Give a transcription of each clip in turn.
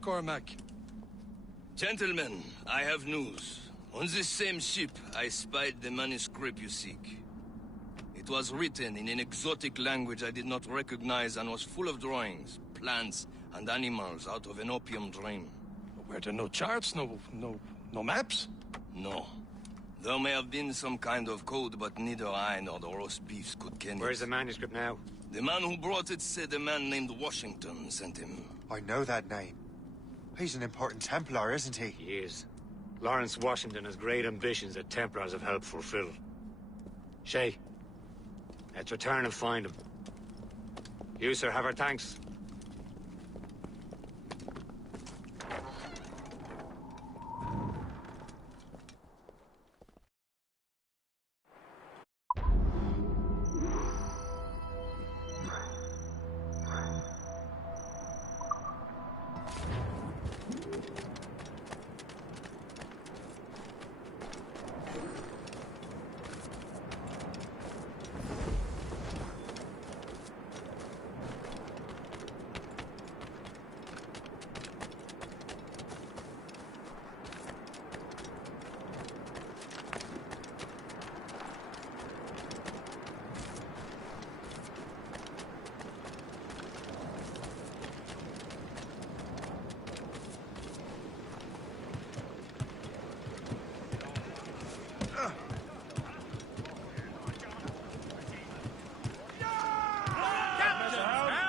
Cormac. Gentlemen, I have news. On this same ship, I spied the manuscript you seek. It was written in an exotic language I did not recognize and was full of drawings, plants, and animals out of an opium dream. Were there no charts, no maps? No. There may have been some kind of code, but neither I nor the roast beefs could ken it. Where's the manuscript now? The man who brought it said a man named Washington sent him. I know that name. He's an important Templar, isn't he? He is. Lawrence Washington has great ambitions that Templars have helped fulfill. Shay, let's return and find him. You, sir, have our thanks.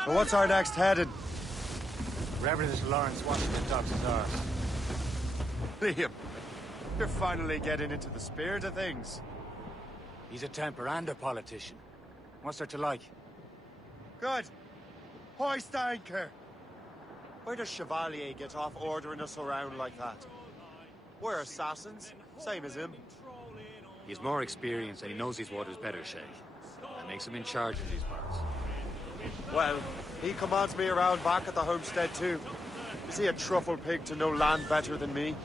So what's our next heading? Wherever this Lawrence Washington docks his arse. Liam, you're finally getting into the spirit of things. He's a Templar and a politician. What's there to like? Good. Hoist anchor. Where does Chevalier get off ordering us around like that? We're assassins, same as him. He's more experienced and he knows these waters better, Shay. That makes him in charge in these parts. Well, he commands me around back at the homestead too. Is he a truffle pig to know land better than me?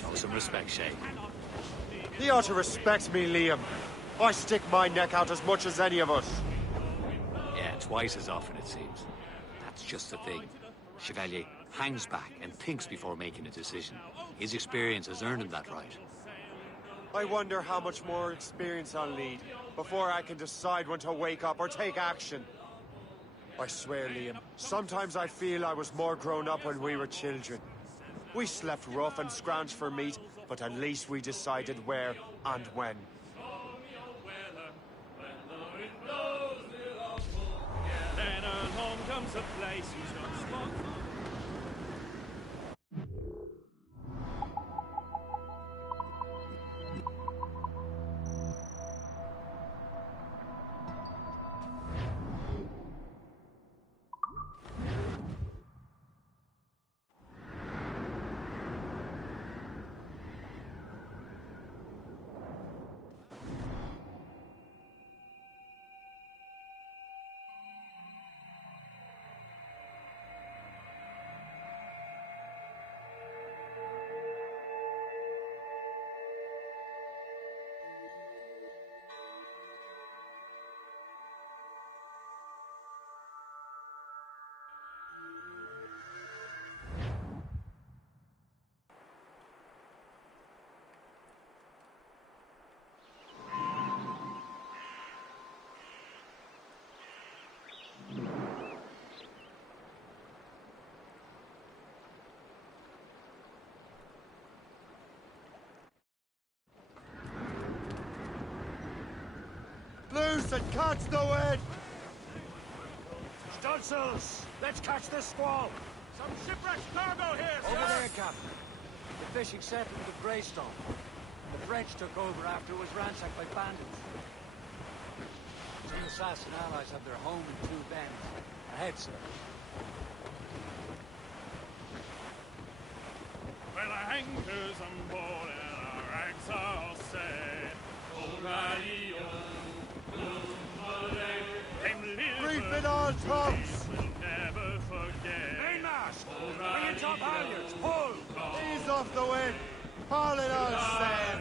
Show some respect, Shay. He ought to respect me, Liam. I stick my neck out as much as any of us. Yeah, twice as often, it seems. That's just the thing. Chevalier hangs back and thinks before making a decision. His experience has earned him that right. I wonder how much more experience I'll need before I can decide when to wake up or take action. I swear, Liam, sometimes I feel I was more grown up when we were children. We slept rough and scrounged for meat, but at least we decided where and when. Then along comes a place who's got spot. Loose and catch the wind! Studsels! Let's catch this squall! Some shipwrecked cargo here, sir! Over there, Captain. The fishing settlement of Greystone. The French took over after it was ransacked by bandits. Some assassin allies have their home in Two Bends. Ahead, sir. Well, our anchors on board and our ranks are all set. Reef it on tops! We'll never forget. Mainmast! Bring in top halyards! Pull! Ease off the wind! Haul it on sail!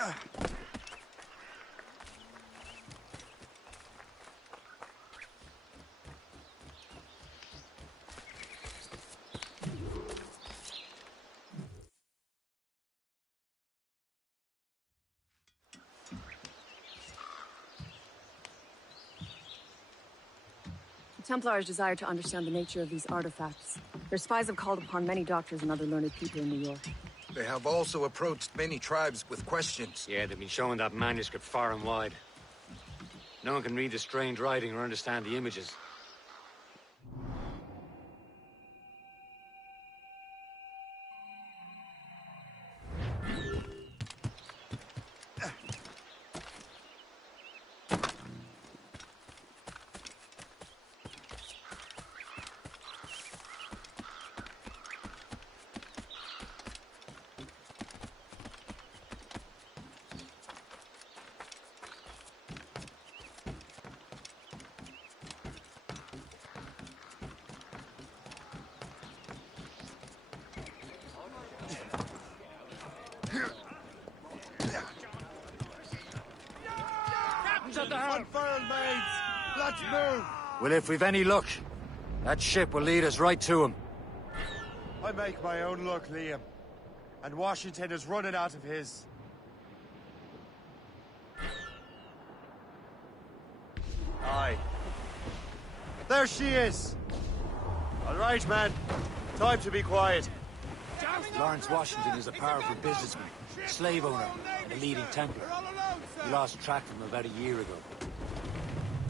The Templars desire to understand the nature of these artifacts. Their spies have called upon many doctors and other learned people in New York. They have also approached many tribes with questions. Yeah, they've been showing that manuscript far and wide. No one can read the strange writing or understand the images. Unfurled, mates! Let's move! Well, if we've any luck, that ship will lead us right to him. I make my own luck, Liam. And Washington is running out of his. Aye. There she is! All right, man. Time to be quiet. Lawrence Washington is a powerful businessman, slave owner, and a leading Templar. We lost track of him about a year ago.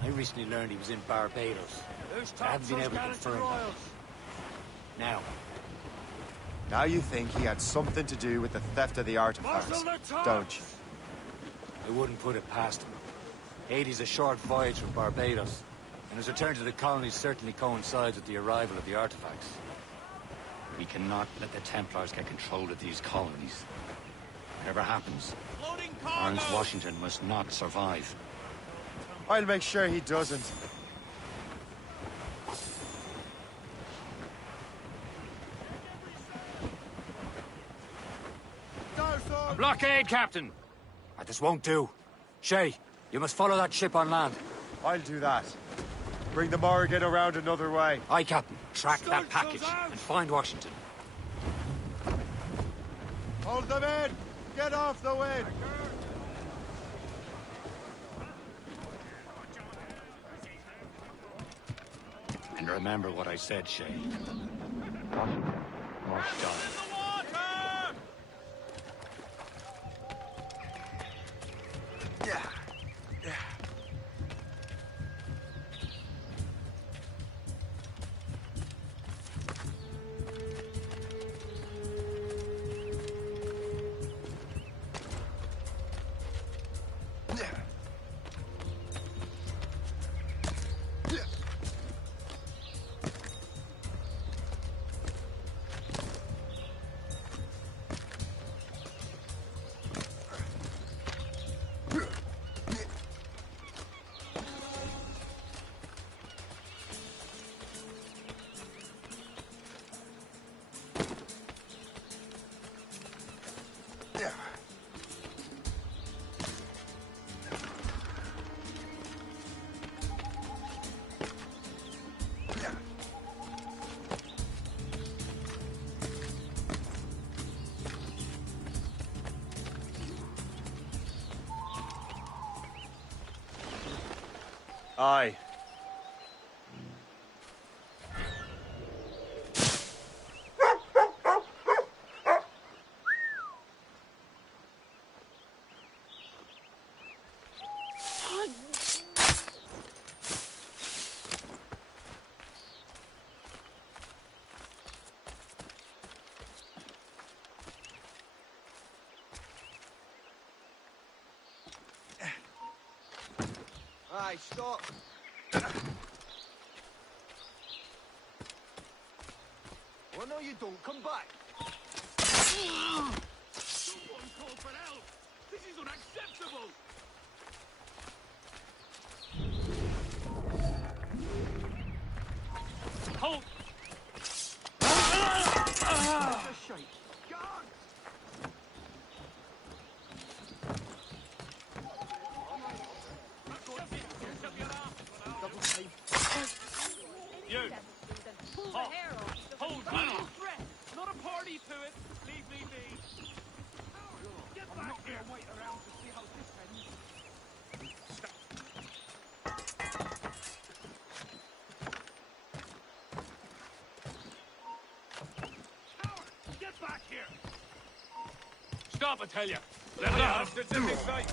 I recently learned he was in Barbados. I haven't been able to confirm that. Now you think he had something to do with the theft of the artifacts, don't you? I wouldn't put it past him. Haiti's a short voyage from Barbados, and his return to the colonies certainly coincides with the arrival of the artifacts. We cannot let the Templars get control of these colonies. Whatever happens, Lawrence Washington must not survive. I'll make sure he doesn't. A blockade, Captain! This won't do. Shay, you must follow that ship on land. I'll do that. Bring the Morrigan around another way. Aye, Captain. Track that package and find Washington. Hold them in! Get off the wind! And remember what I said, Shay. Washington must die. Aye. Aye, stop. Well, no, you don't. Come back. Someone call for help! This is unacceptable! Halt! That's a shite. Guards! stop, I tell you. Let it out. It's a big fight.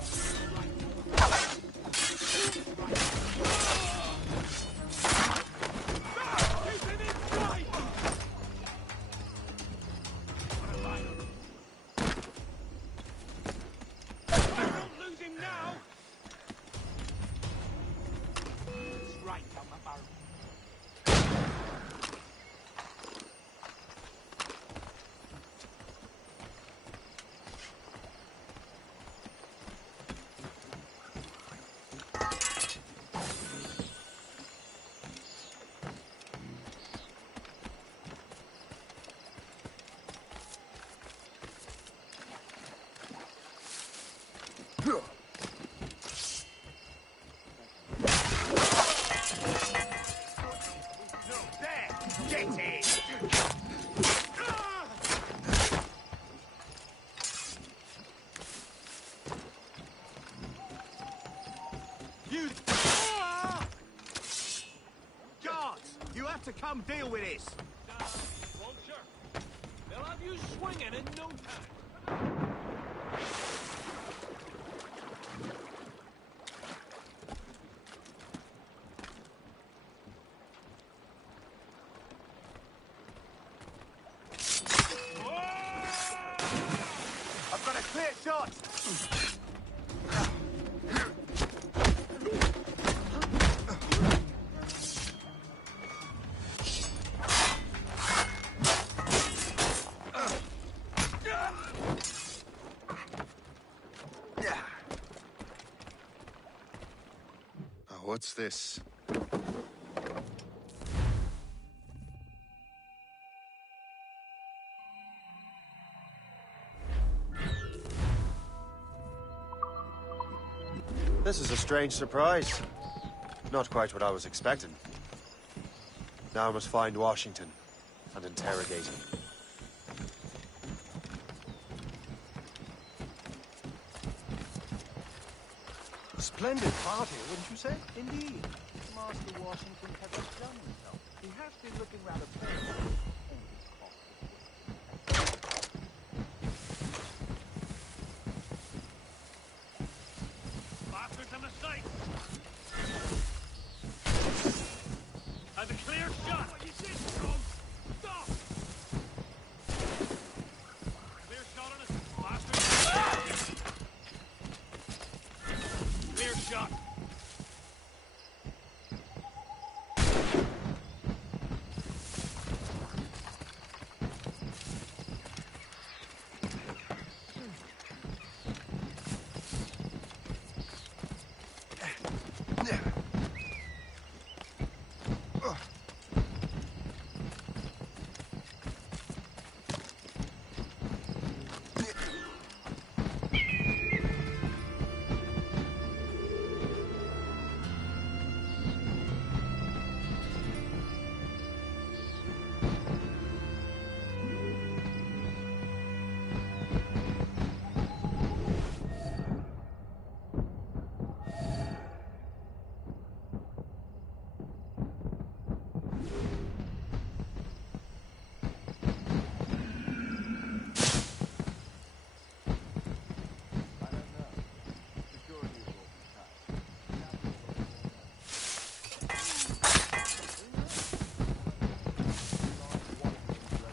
To come deal with this. Vulture. They'll have you swinging in no time. I've got a clear shot. What's this? This is a strange surprise. Not quite what I was expecting. Now I must find Washington and interrogate him. Splendid party, wouldn't you say? Indeed. Master Washington has outdone himself. He has been looking rather pale. Bastards in the sight. Have a clear shot. What you said, Strong. Stop. Clear shot on us, bastards. Clear shot.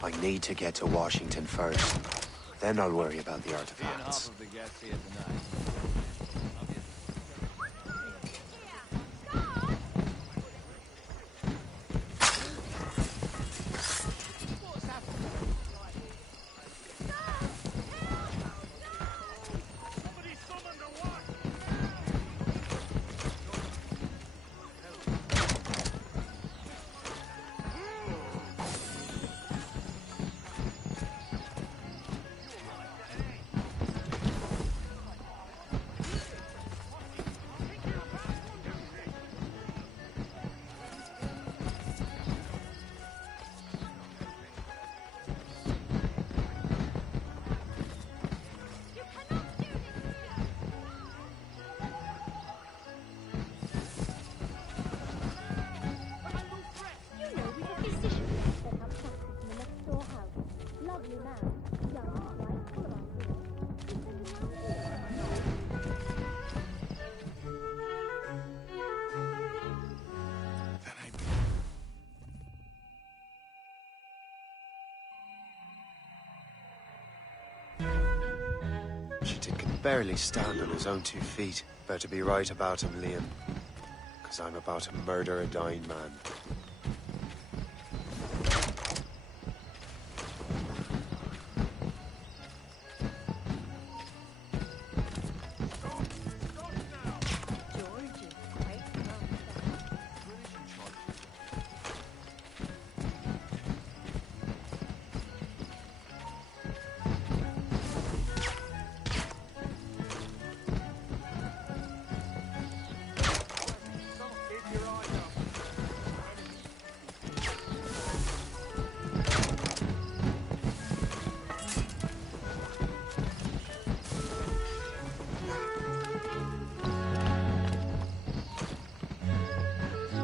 I need to get to Washington first. Then I'll worry about the artifacts. Half of the guests here tonight. Washington can barely stand on his own 2 feet. Better be right about him, Liam. Because I'm about to murder a dying man.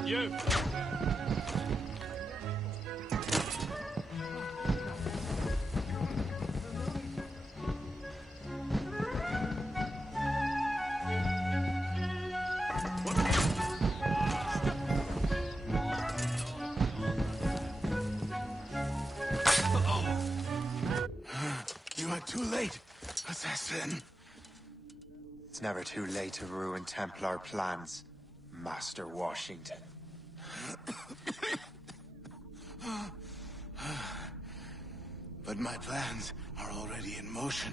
You! You are too late, assassin. It's never too late to ruin Templar plans, Master Washington. But my plans are already in motion.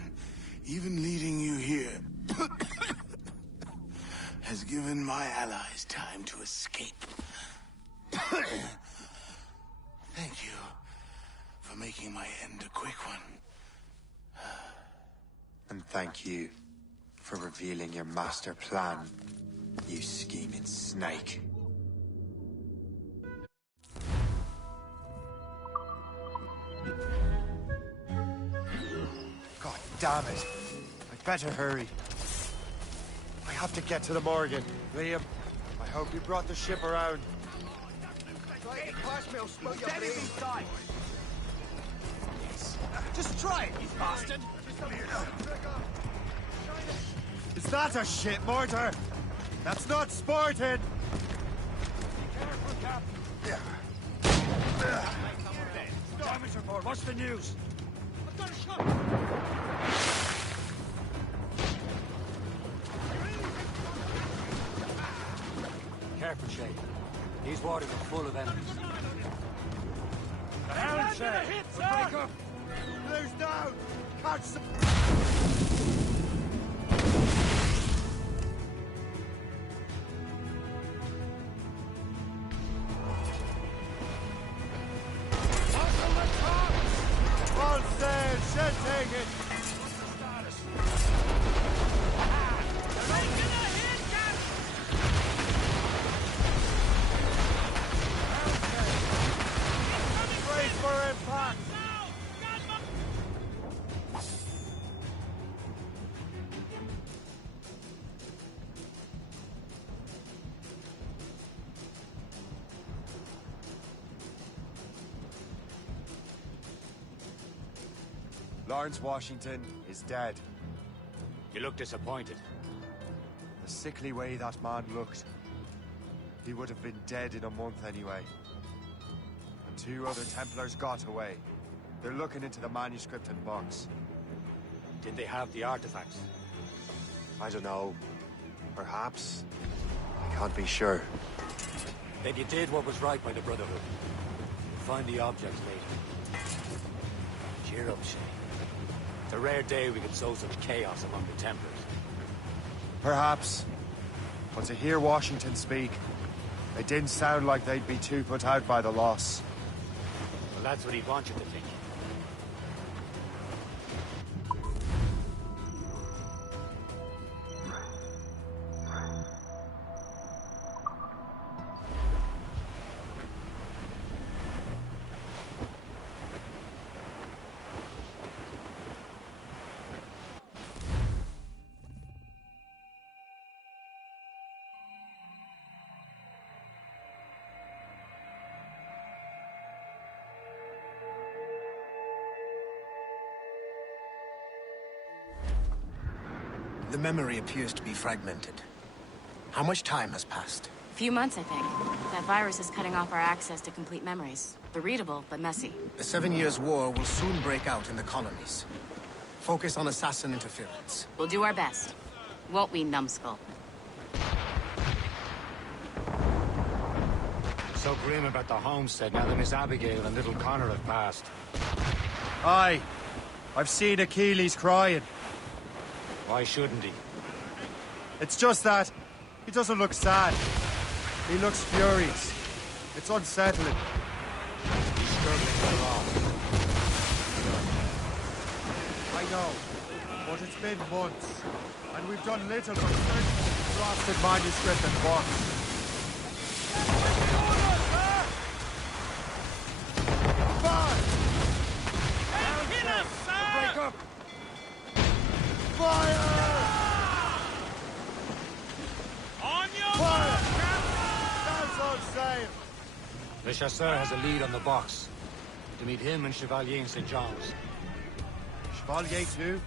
Even leading you here has given my allies time to escape. Thank you for making my end a quick one. And thank you for revealing your master plan, you scheming snake. God damn it. I'd better hurry. I have to get to the Morgan. Liam, I hope you brought the ship around. Just try it, you bastard! Is that a shit mortar? That's not sporting! Be careful, Captain. Damage report, what's the news? I've got a shot! Careful, Shay. These waters are full of enemies. The hell, Shay! Break up! Blue's down! Catch some... All sail, should take it! Brace for impact! Lawrence Washington is dead. You look disappointed. The sickly way that man looked. He would have been dead in a month anyway. And 2 other Templars got away. They're looking into the manuscript and box. Did they have the artifacts? I don't know. Perhaps. I can't be sure. Then you did what was right by the Brotherhood. You'll find the objects later. Cheer up, Shay. It's a rare day we could sow some chaos among the Templars. Perhaps. But to hear Washington speak, it didn't sound like they'd be too put out by the loss. Well, that's what he'd want you to think. The memory appears to be fragmented. How much time has passed? A few months, I think. That virus is cutting off our access to complete memories. They're readable, but messy. The 7 Years' War will soon break out in the colonies. Focus on assassin interference. We'll do our best. Won't we, numbskull? So grim about the homestead now that Miss Abigail and little Connor have passed. Aye. I've seen Achilles crying. Why shouldn't he? It's just that he doesn't look sad. He looks furious. It's unsettling. He's struggling with the loss. I know, but it's been months, and we've done little but search for the blasted manuscript and box. Fire! Break up! Fire! On your Fire! That's all I'm saying. Le Chasseur has a lead on the box. To meet him and Chevalier in St. John's. Chevalier too?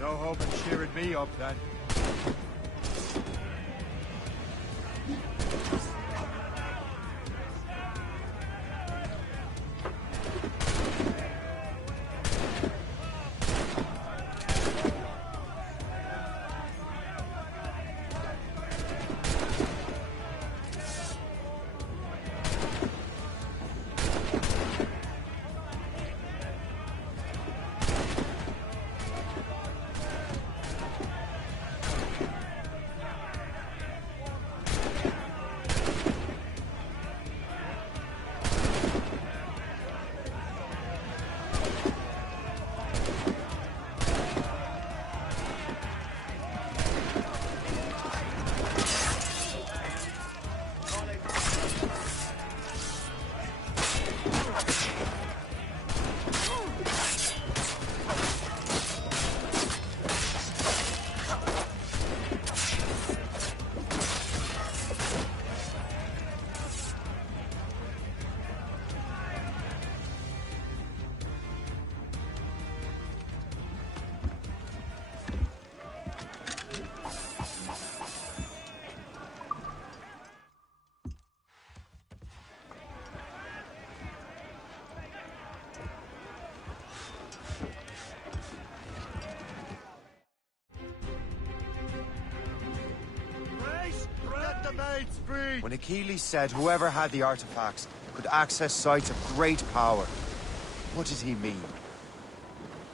No hope of cheering me up then. When Achilles said whoever had the artifacts could access sites of great power, what did he mean?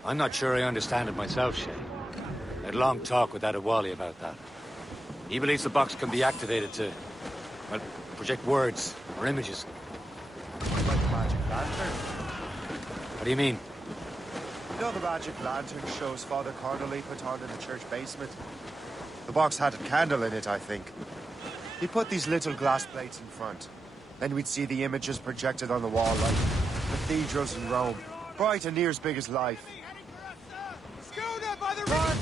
I'm not sure I understand it myself, Shay. I had a long talk with Adewale about that. He believes the box can be activated to, well, project words or images. What about the magic lantern? What do you mean? You know the magic lantern shows Father Connolly put on in the church basement? The box had a candle in it, I think. He put these little glass plates in front. Then we'd see the images projected on the wall like cathedrals in Rome. Bright and near as big as life. Schooner by the river!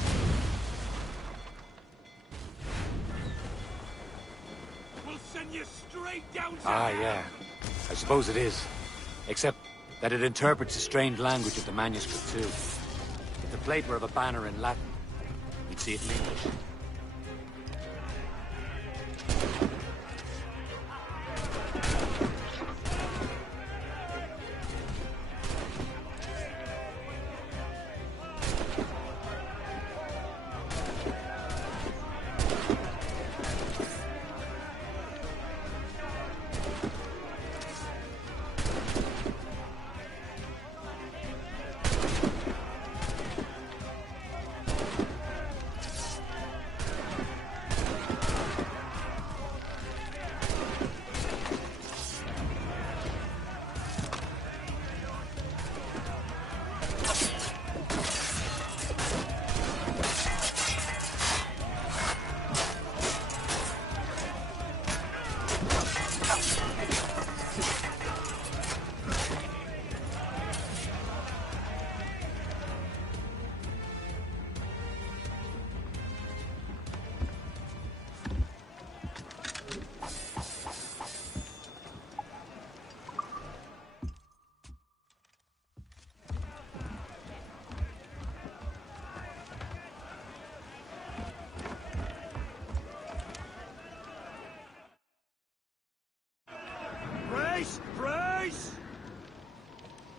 We'll send you straight down to Yeah. I suppose it is. Except that it interprets the strained language of the manuscript, too. If the plate were of a banner in Latin, we'd see it in English.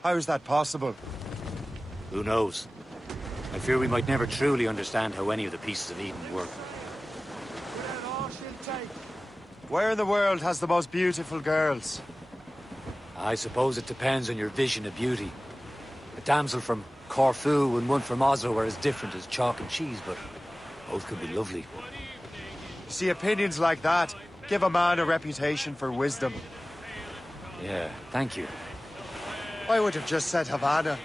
How is that possible? Who knows? I fear we might never truly understand how any of the pieces of Eden work. Where in the world has the most beautiful girls? I suppose it depends on your vision of beauty. A damsel from Corfu and one from Oslo are as different as chalk and cheese, but both could be lovely. See, opinions like that give a man a reputation for wisdom. Yeah, thank you. I would have just said Havana.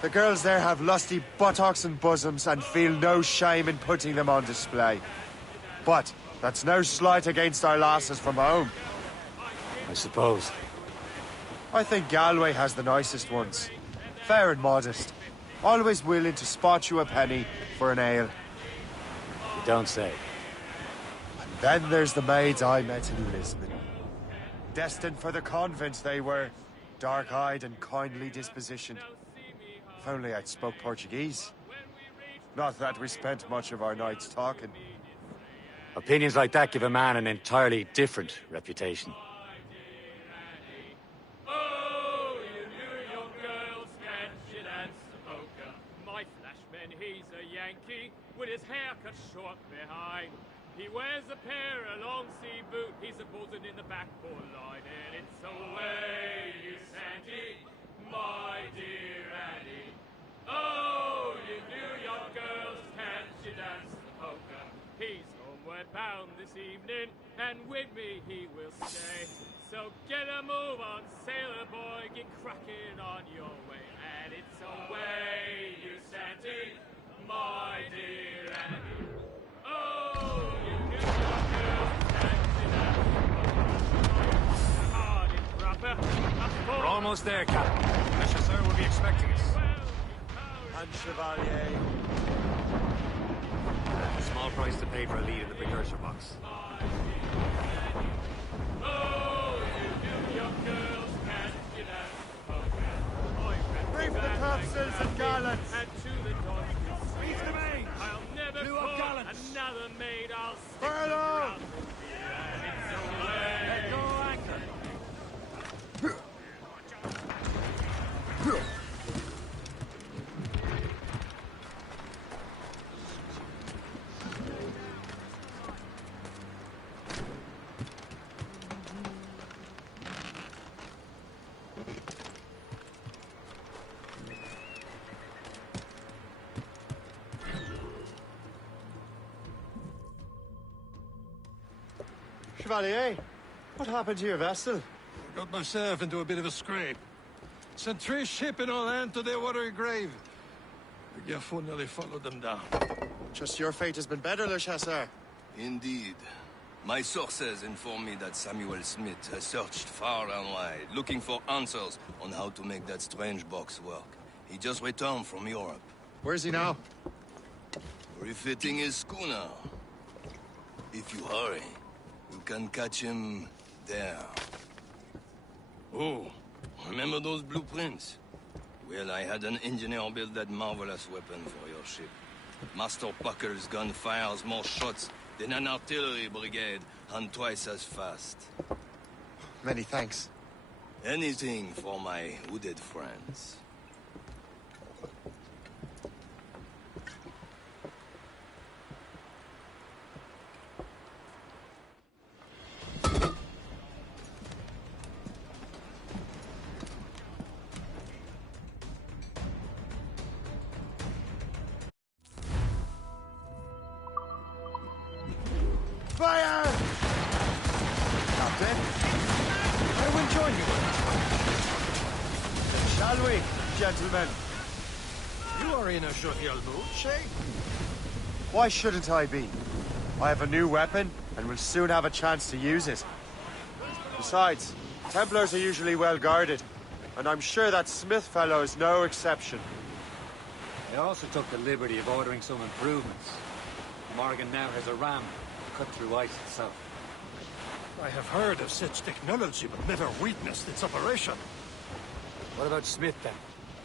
The girls there have lusty buttocks and bosoms and feel no shame in putting them on display. But that's no slight against our lasses from home. I suppose. I think Galway has the nicest ones. Fair and modest. Always willing to spot you a penny for an ale. You don't say. And then there's the maids I met in Lisbon. Destined for the convent they were. Dark-eyed and kindly dispositioned. If only I'd spoke Portuguese. Not that we spent much of our nights talking. Opinions like that give a man an entirely different reputation. Oh, you New York girls, can she dance the polka? My flashman, he's a Yankee, with his hair cut short behind. He wears a pair of long sea boots, he's a buzzing in the backboard line, and it's away, you Santy, my dear Annie. Oh, you New York girls, can she dance the polka? He's homeward bound this evening, and with me he will stay. So get a move on, sailor boy, get cracking on your way. And it's away, you Santy, my dear Annie. Oh, you New York girls, can she dance the polka? Hard and proper. We're almost there, Captain. The chasseur will be expecting us. And Chevalier. A small price to pay for a lead in the precursor box. Brief the topsails and gallants. And to the dogs. Brief the main. I'll never Blew up call gallants. another maid. I'll stick Furlough. around. And it's away. Let go anchor. Chevalier, what happened to your vessel? Got myself into a bit of a scrape. Sent 3 ships in all hand to their watery grave. The Gerfaut nearly followed them down. Just your fate has been better, Le Chasseur. Indeed. My sources inform me that Samuel Smith has searched far and wide, looking for answers on how to make that strange box work. He just returned from Europe. Where's he now? Refitting his schooner. If you hurry, you can catch him there. Oh, remember those blueprints? Well, I had an engineer build that marvelous weapon for your ship. Master Pucker's gun fires more shots than an artillery brigade, and twice as fast. Many thanks. Anything for my wounded friends. Fire! Captain, I will join you. shall we, gentlemen? You are in a jovial mood, Shay. Why shouldn't I be? I have a new weapon, and will soon have a chance to use it. Besides, Templars are usually well guarded, and I'm sure that Smith fellow is no exception. I also took the liberty of ordering some improvements. Morgan now has a ram to cut through ice itself. I have heard of such technology, but never witnessed its operation. What about Smith, then?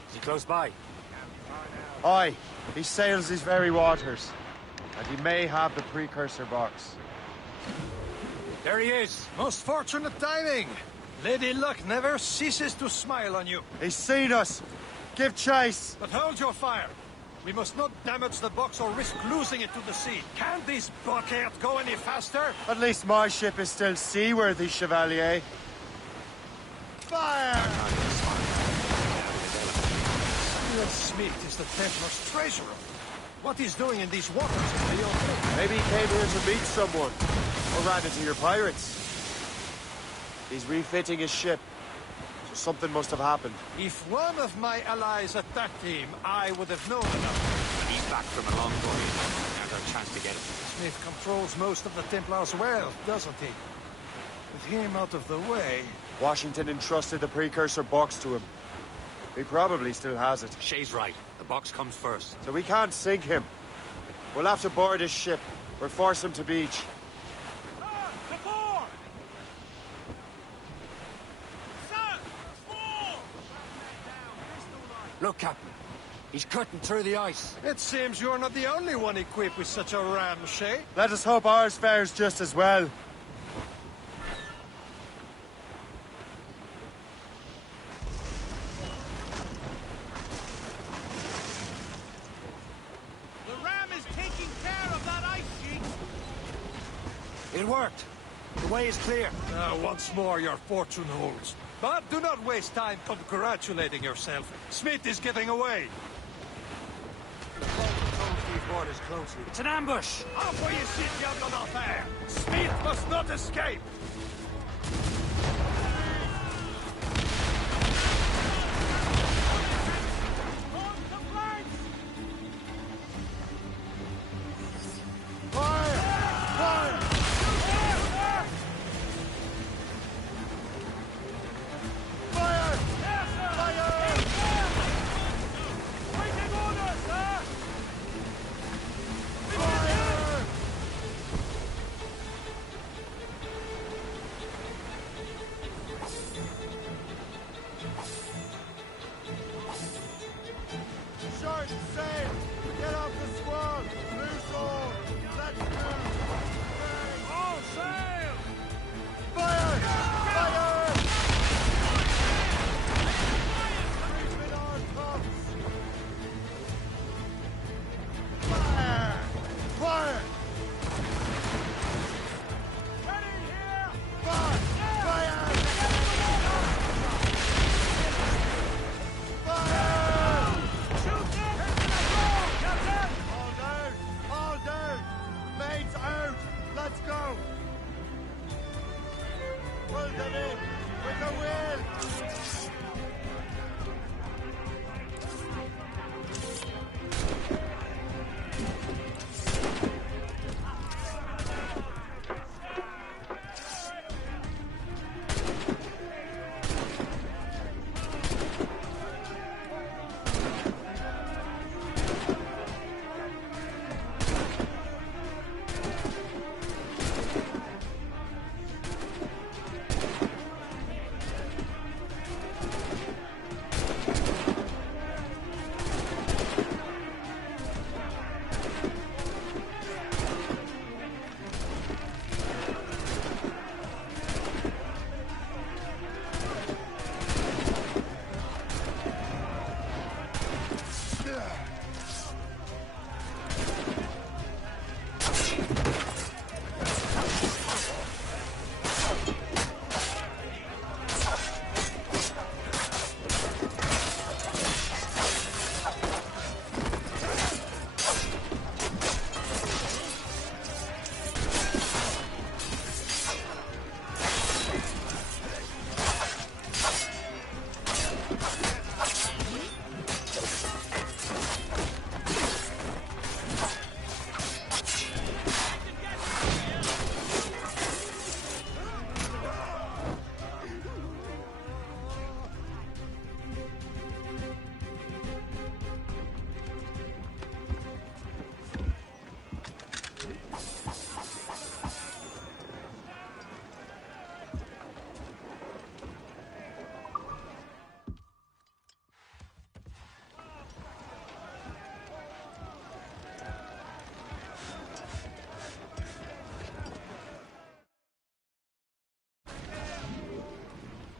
Is he close by? Aye, he sails these very waters, and he may have the precursor box. There he is! Most fortunate timing! Lady Luck never ceases to smile on you. He's seen us! Give chase! But hold your fire. We must not damage the box or risk losing it to the sea. Can't this blockade go any faster? At least my ship is still seaworthy, Chevalier. Fire! Samuel Smith is the Templar's treasurer. What he's doing in these waters is beyond me. Maybe he came here to meet someone. Or ran into your pirates. He's refitting his ship. So something must have happened. If one of my allies attacked him, I would have known enough. He's back from a long voyage. Now's our chance to get him. Smith controls most of the Templars well, doesn't he? With him out of the way... Washington entrusted the precursor box to him. He probably still has it. Shay's right. The box comes first. So we can't sink him. We'll have to board his ship, or force him to beach. Look, Captain. He's cutting through the ice. It seems you're not the only one equipped with such a ram, Shay. Let us hope ours fares just as well. The ram is taking care of that ice sheet. It worked. The way is clear. Once more your fortune holds. But do not waste time congratulating yourself. Smith is getting away. Waters closely. It's an ambush! Off where you sit, young on affair! Smith must not escape!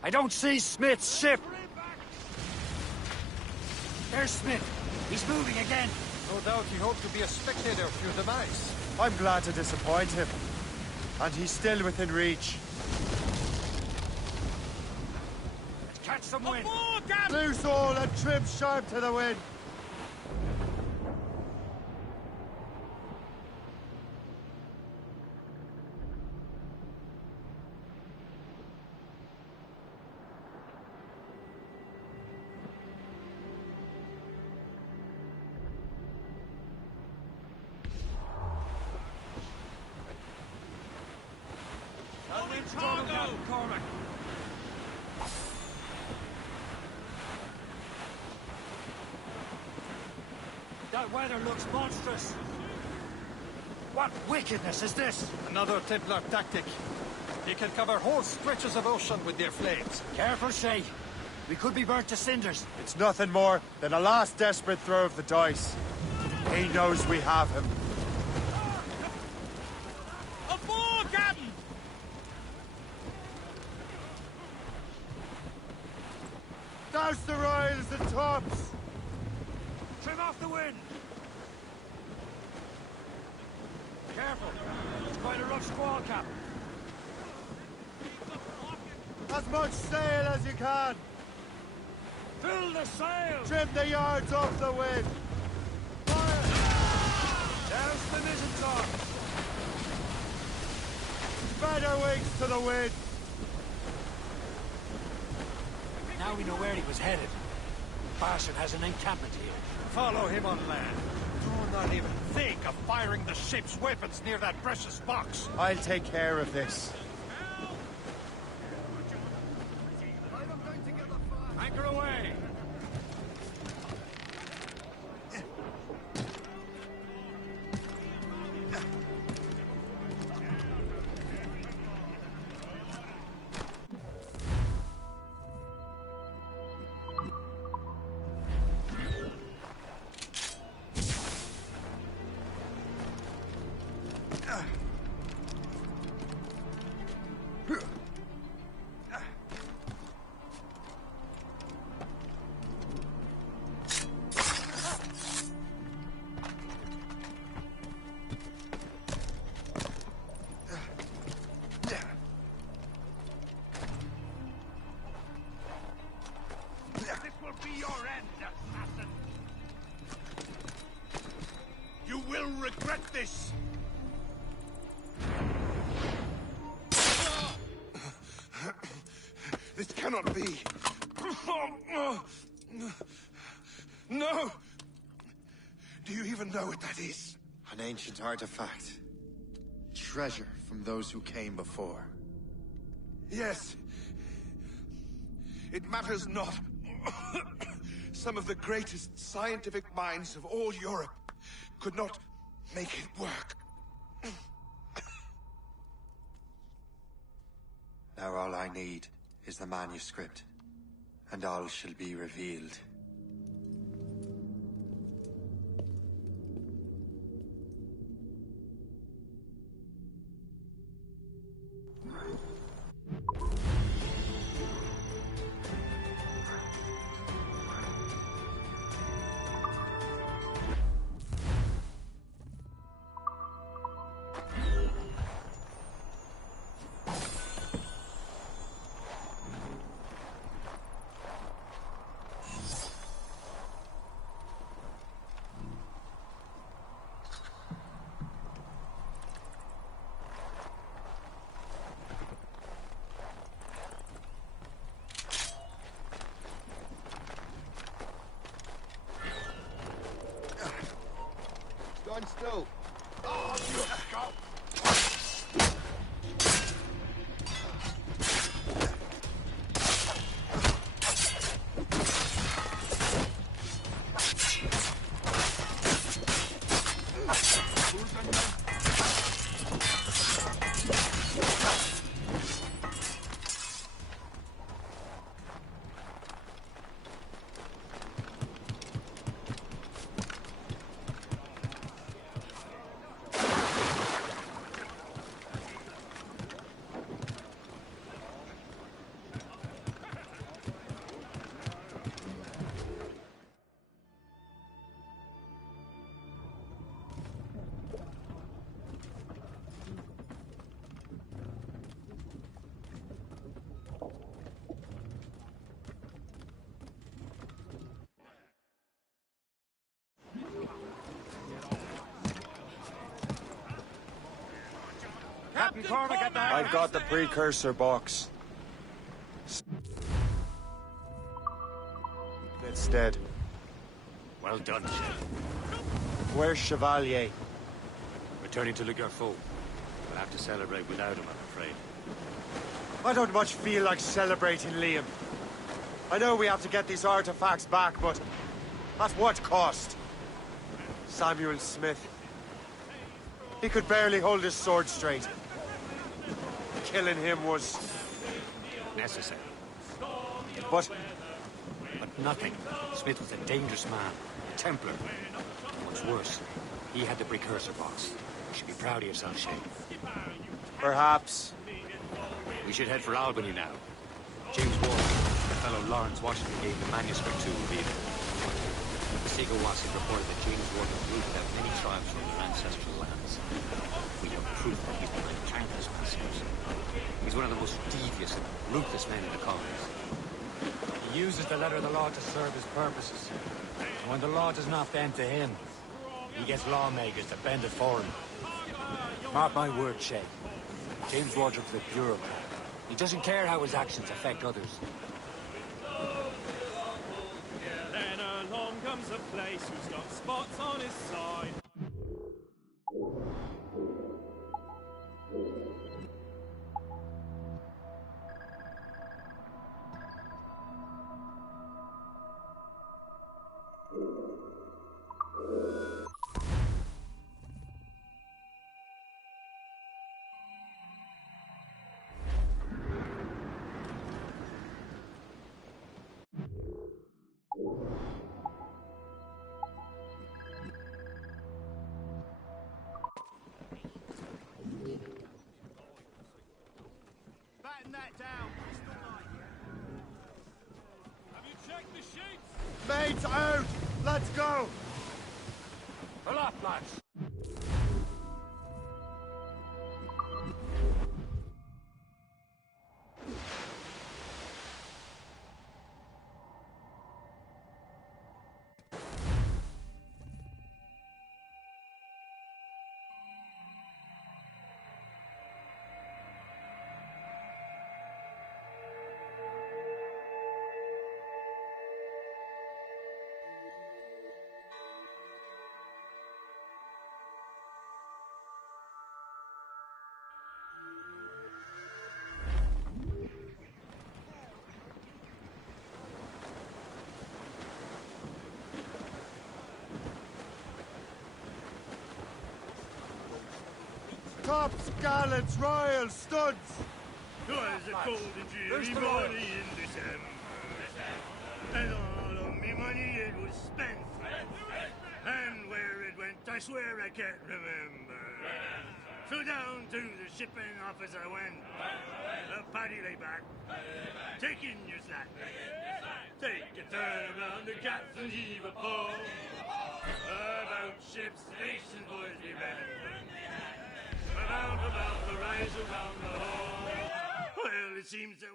I don't see Smith's ship. There's Smith. He's moving again. No doubt he hoped to be a spectator of your demise. I'm glad to disappoint him. And he's still within reach. Let's catch some wind. Loose all and trim sharp to the wind. That weather looks monstrous. What wickedness is this? Another Templar tactic. They can cover whole stretches of ocean with their flames. Careful, Shay. We could be burnt to cinders. It's nothing more than a last desperate throw of the dice. He knows we have him. Aboard, Captain! Douse the royals and tops! Trim off the wind! Careful! It's quite a rough squall, Captain. As much sail as you can! Fill the sail! Trim the yards off the wind! Fire! Douse the mizzen top! Spread our wings to the wind! Now we know where he was headed. Barson has an encampment here. Follow him on land. Do not even think of firing the ship's weapons near that precious box. I'll take care of this. Anchor away! You will regret this! This cannot be. No! Do you even know what that is? An ancient artifact. Treasure from those who came before. Yes. It matters not. Some of the greatest scientific minds of all Europe could not make it work. Now all I need is the manuscript, and all shall be revealed. Captain Cormac at the I've got the precursor box. It's dead. Well done, Chef. Where's Chevalier? Returning to Le Garfou. We'll have to celebrate without him, I'm afraid. I don't much feel like celebrating, Liam. I know we have to get these artifacts back, but at what cost? Samuel Smith. He could barely hold his sword straight. Killing him was... necessary. But... But nothing. Smith was a dangerous man. A Templar. What's worse, he had the precursor box. You should be proud of yourself, Shay. Perhaps. We should head for Albany now. James Ward, the fellow Lawrence Washington gave the manuscript to reveal it. Sigawasi reported that James Ward was rooted out many tribes from their ancestral lands. We have proof that he's behind countless massacres. He's one of the most devious and ruthless men in the colonies. He uses the letter of the law to serve his purposes. And when the law does not bend to him, he gets lawmakers to bend it for him. Mark my word, Shay. James Wardrop's a bureaucrat. He doesn't care how his actions affect others. Then along comes a place who's got spots on his side. That down. Have you checked the sheets? Mates out! Let's go! Pull up, lads! Tops, gallants, royals, studs! 'Twas a cold and dreary morning in December, and all of me money it was spent. And where it went, I swear I can't remember. So down to the shipping office I went. The paddy lay back, taking your slack. Take a turn around the captain, heave a pole. About ships, nations, boys, we ran. About the rise around the hall. Well, it seems that...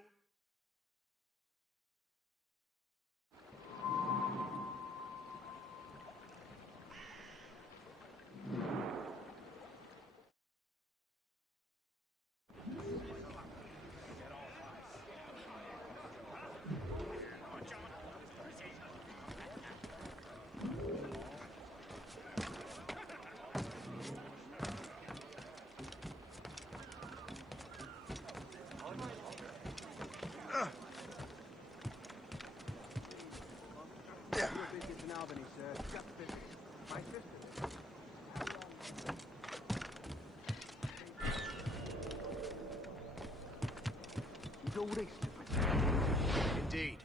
Indeed.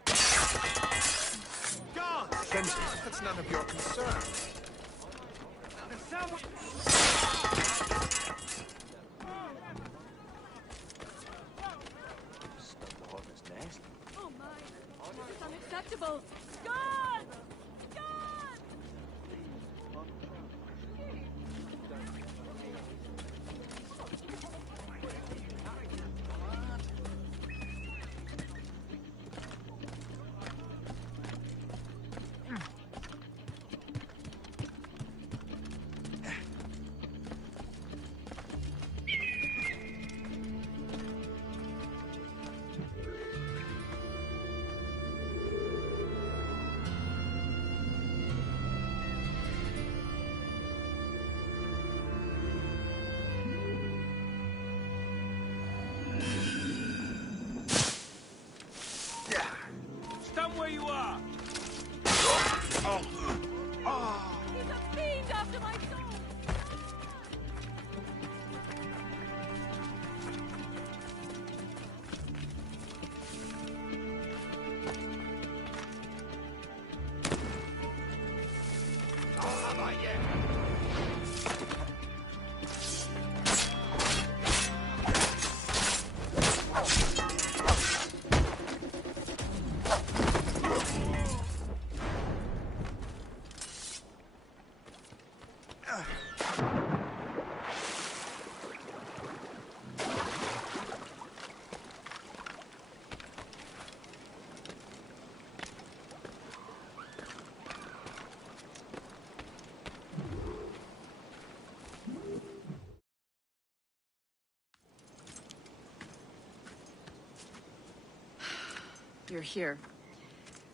God! Gentlemen, that's none of your concern. Oh my! This is unacceptable! God! God! you're here.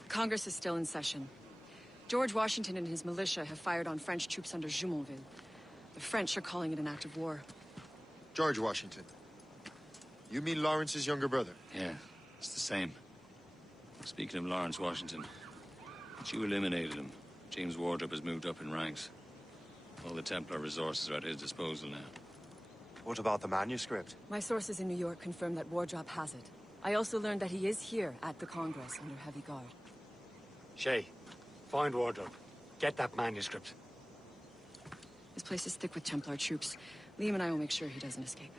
Congress is still in session. George Washington and his militia have fired on French troops under Jumonville. The French are calling it an act of war. George Washington. You mean Lawrence's younger brother? Yeah, it's the same. Speaking of Lawrence Washington, but you eliminated him. James Wardrop has moved up in ranks. All the Templar resources are at his disposal now. What about the manuscript? My sources in New York confirm that Wardrop has it. I also learned that he is here at the Congress under heavy guard. Shay, find Wardrop. Get that manuscript. This place is thick with Templar troops. Liam and I will make sure he doesn't escape.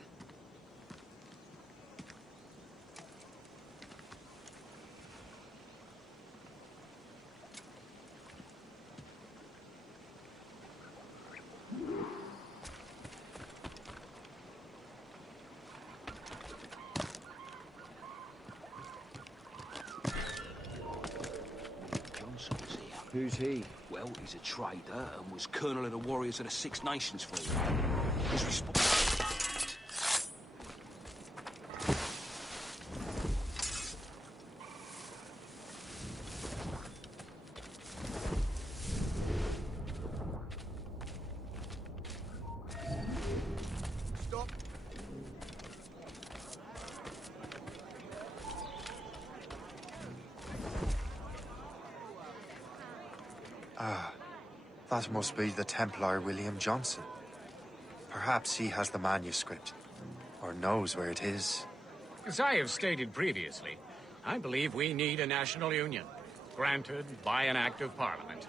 Who's he? Well, he's a trader and was colonel of the warriors of the Six Nations for He's responsible. That must be the Templar William Johnson. Perhaps he has the manuscript, or knows where it is. As I have stated previously, I believe we need a national union, granted by an act of parliament,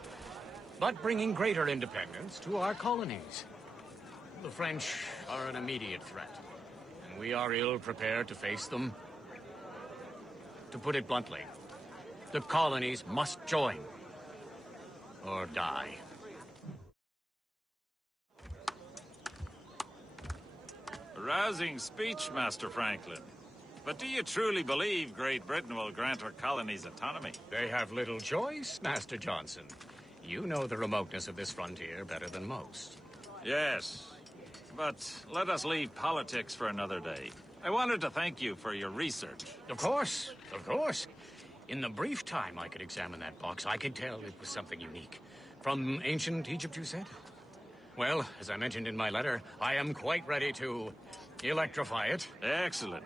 but bringing greater independence to our colonies. The French are an immediate threat, and we are ill prepared to face them. To put it bluntly, the colonies must join, or die. Rousing speech, Master Franklin. But do you truly believe Great Britain will grant our colonies autonomy? They have little choice, Master Johnson. You know the remoteness of this frontier better than most. Yes, but let us leave politics for another day. I wanted to thank you for your research. Of course, of course. In the brief time I could examine that box, I could tell it was something unique. From ancient Egypt, you said? Well, as I mentioned in my letter, I am quite ready to electrify it. Excellent.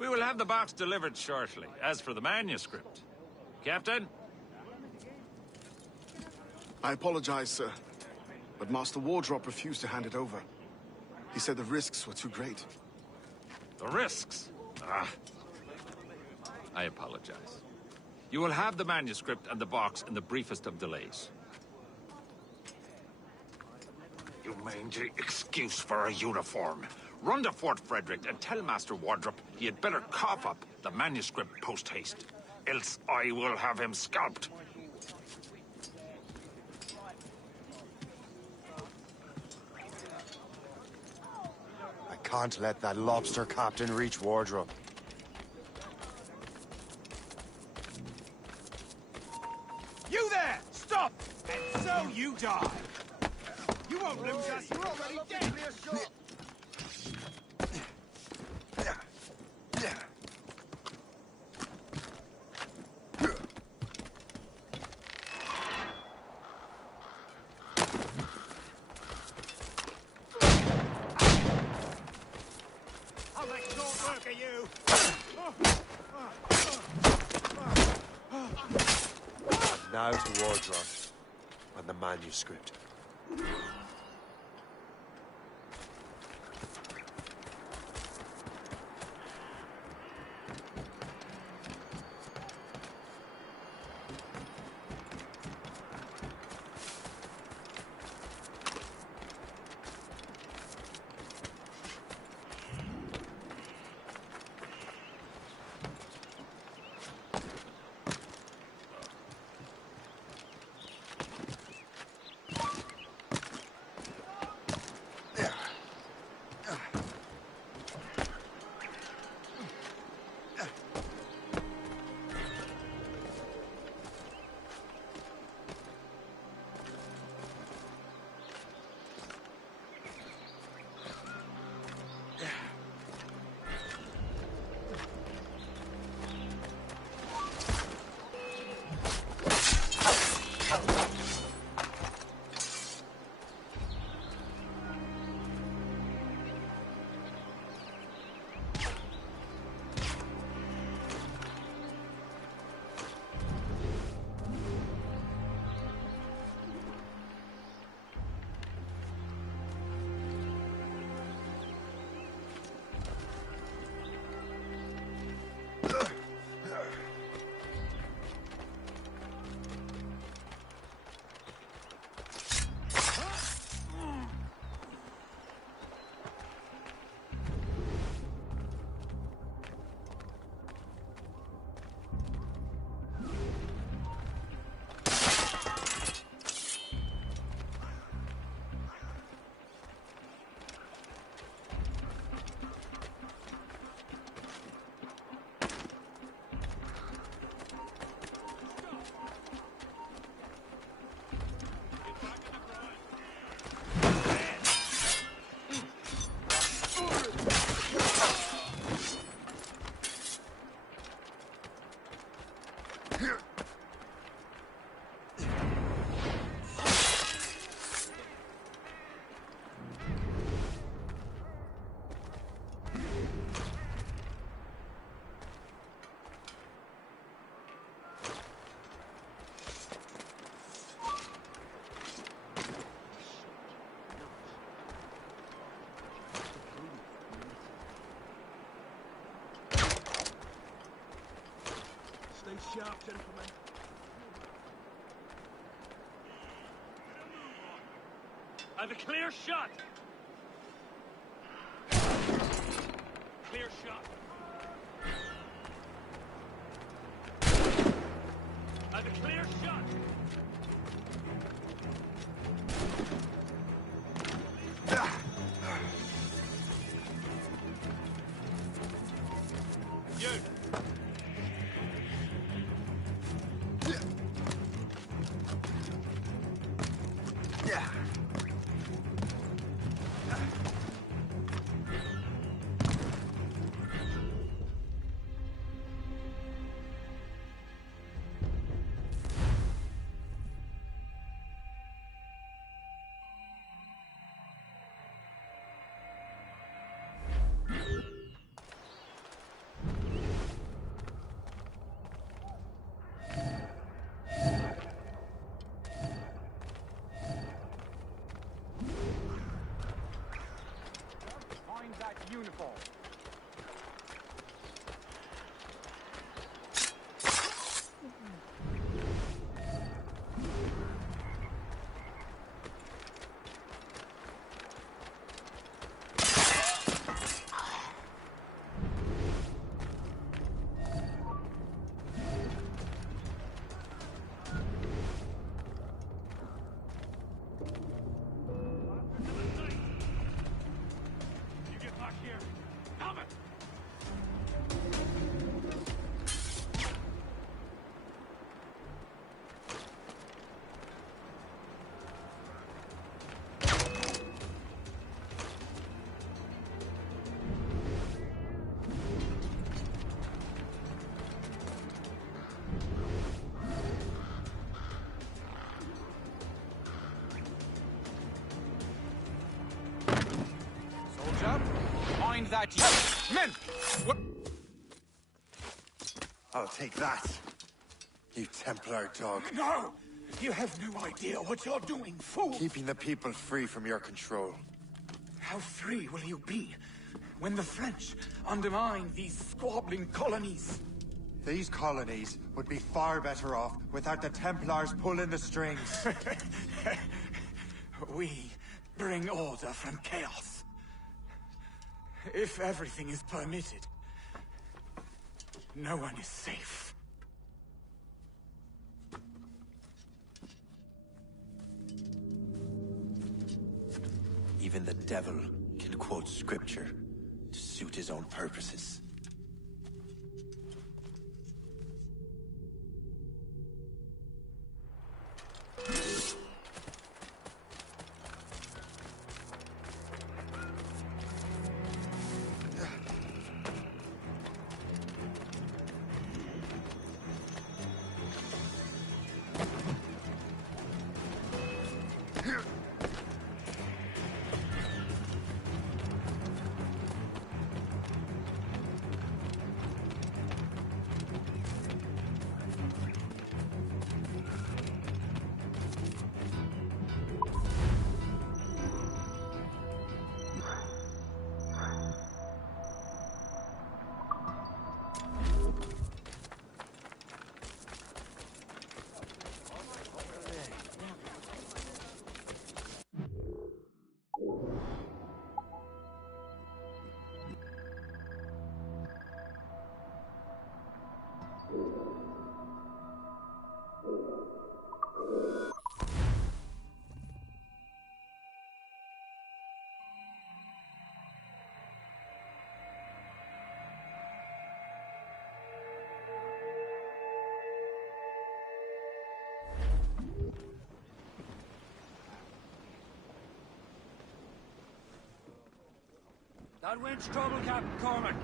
We will have the box delivered shortly. As for the manuscript... Captain? I apologize, sir, but Master Wardrop refused to hand it over. He said the risks were too great. The risks? Ah. I apologize. You will have the manuscript and the box in the briefest of delays. You mangy excuse for a uniform. Run to Fort Frederick and tell Master Wardrop he had better cough up the manuscript post-haste. Else I will have him scalped. I can't let that lobster captain reach Wardrop. You there! Stop! And so you die! You won't lose us, you're already dead! I'll make short work of you! Now to Wardrop and the manuscript. Line sharp, gentlemen. Have a clear shot! Clear shot. Have a clear shot! You! Find that uniform. You get back here. Damn it! Soldier, find that men! What? I'll take that, you Templar dog. No! You have no idea what you're doing, fool! Keeping the people free from your control. How free will you be when the French undermine these squabbling colonies? These colonies would be far better off without the Templars pulling the strings. We bring order from chaos. If everything is permitted, no one is safe. Even the devil can quote scripture to suit his own purposes. That winch trouble, Captain Cormac.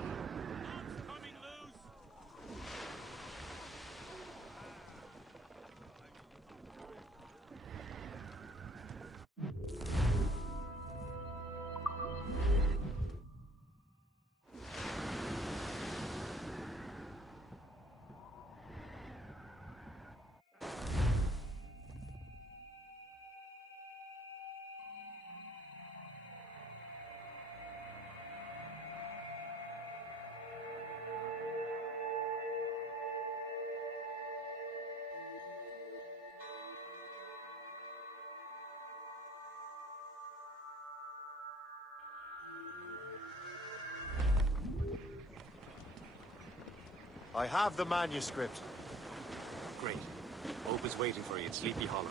I have the manuscript. Great. Hope is waiting for you in Sleepy Hollow.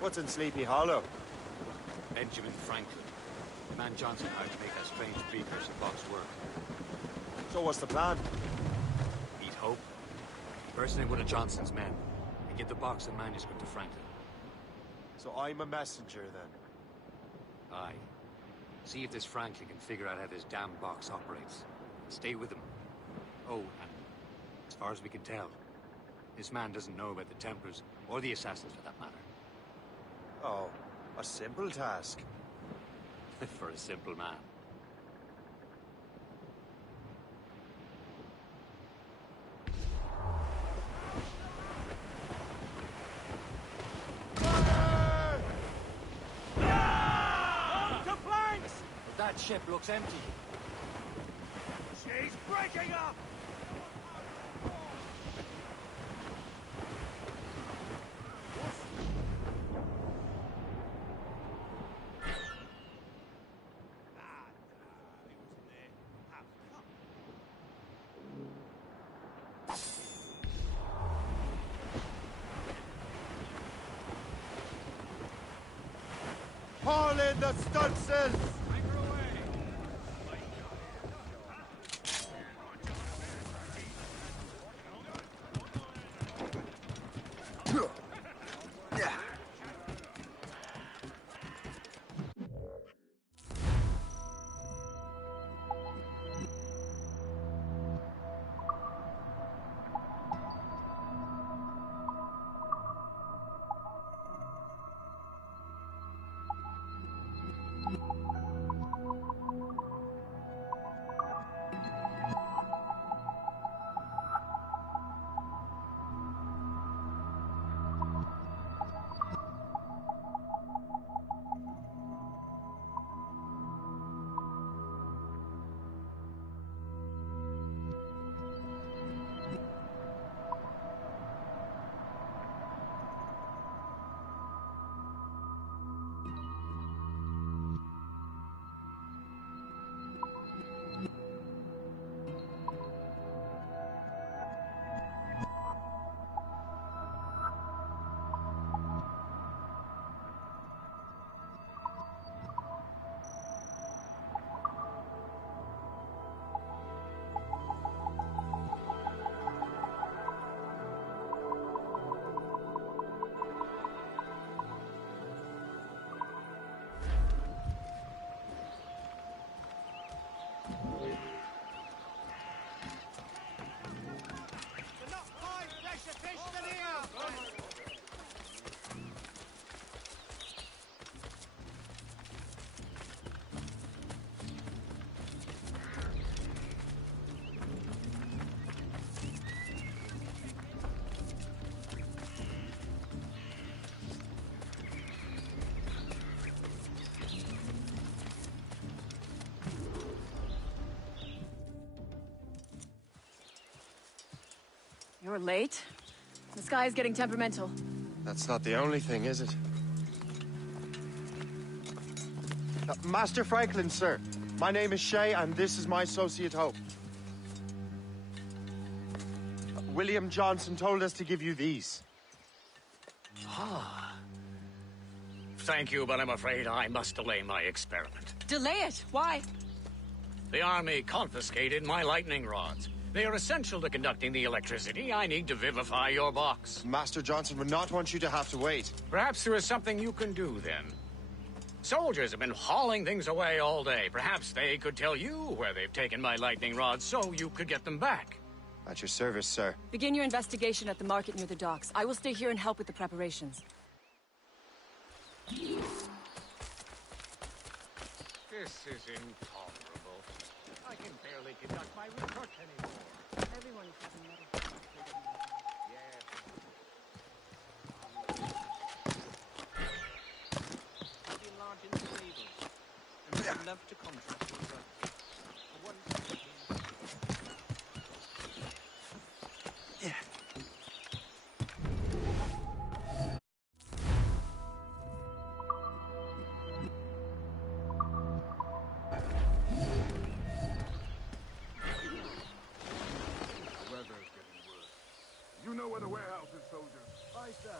What's in Sleepy Hollow? Benjamin Franklin. The man Johnson hired to make that strange precursor box work. So what's the plan? Meet Hope. Personate one of Johnson's men. And give the box and manuscript to Franklin. So I'm a messenger, then? Aye. See if this Franklin can figure out how this damn box operates. Stay with him. Oh, and as far as we can tell, this man doesn't know about the Templars, or the Assassins for that matter. Oh, a simple task. For a simple man. That ship looks empty. She's breaking up! Haul in the stunsails! You're late. The sky is getting temperamental. That's not the only thing, is it? Master Franklin, sir. My name is Shay, and this is my associate Hope. William Johnson told us to give you these. Ah. Thank you, but I'm afraid I must delay my experiment. Delay it? Why? The army confiscated my lightning rods. They are essential to conducting the electricity I need to vivify your box. Master Johnson would not want you to have to wait. Perhaps there is something you can do, then. Soldiers have been hauling things away all day. Perhaps they could tell you where they've taken my lightning rods so you could get them back. At your service, sir. Begin your investigation at the market near the docks. I will stay here and help with the preparations. This is intolerable. I can barely conduct my research anymore. Everyone is having medical. Yes. I've been large in the stables, and would love to contract with drugs. For once, sir.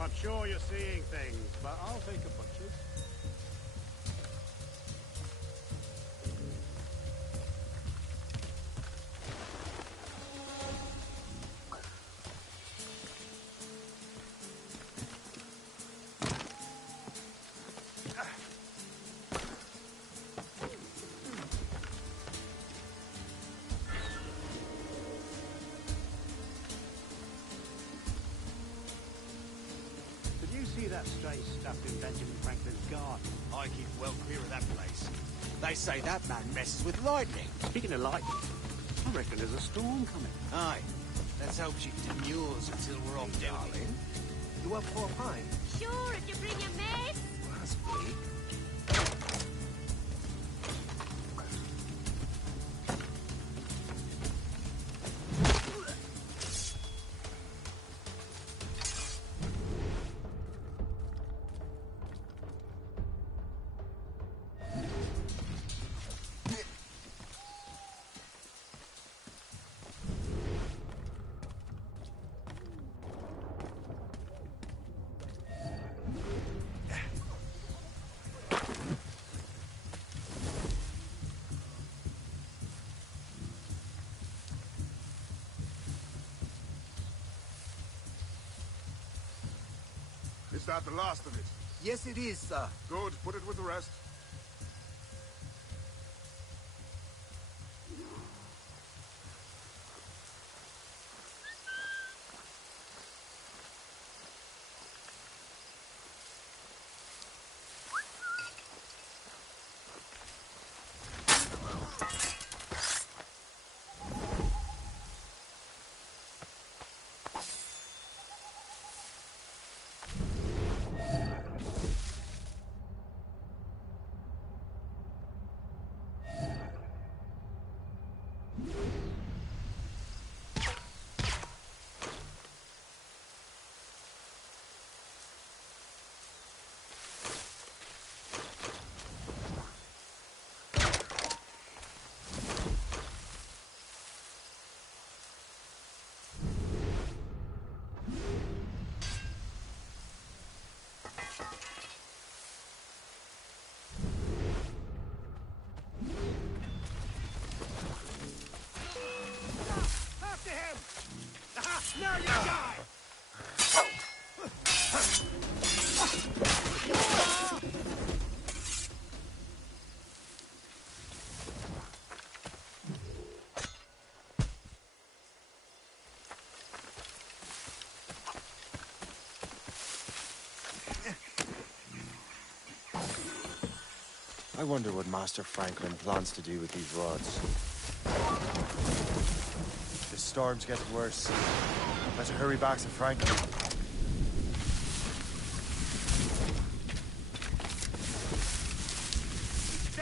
I'm sure you're seeing things, but I'll take a butcher's. Did you see that stray stuffed in Benjamin Franklin's garden? I keep well clear of that place. They say that man messes with lightning. Speaking of lightning, I reckon there's a storm coming. Aye. Let's hope she demurs until we're off duty. Darling, you want pork pie? Sure, if you bring your mace. That's bleak. Is that the last of it? Yes, it is, sir. Good. Put it with the rest. Now you die! I wonder what Master Franklin plans to do with these rods. The storm's getting worse. Better hurry back to Franklin.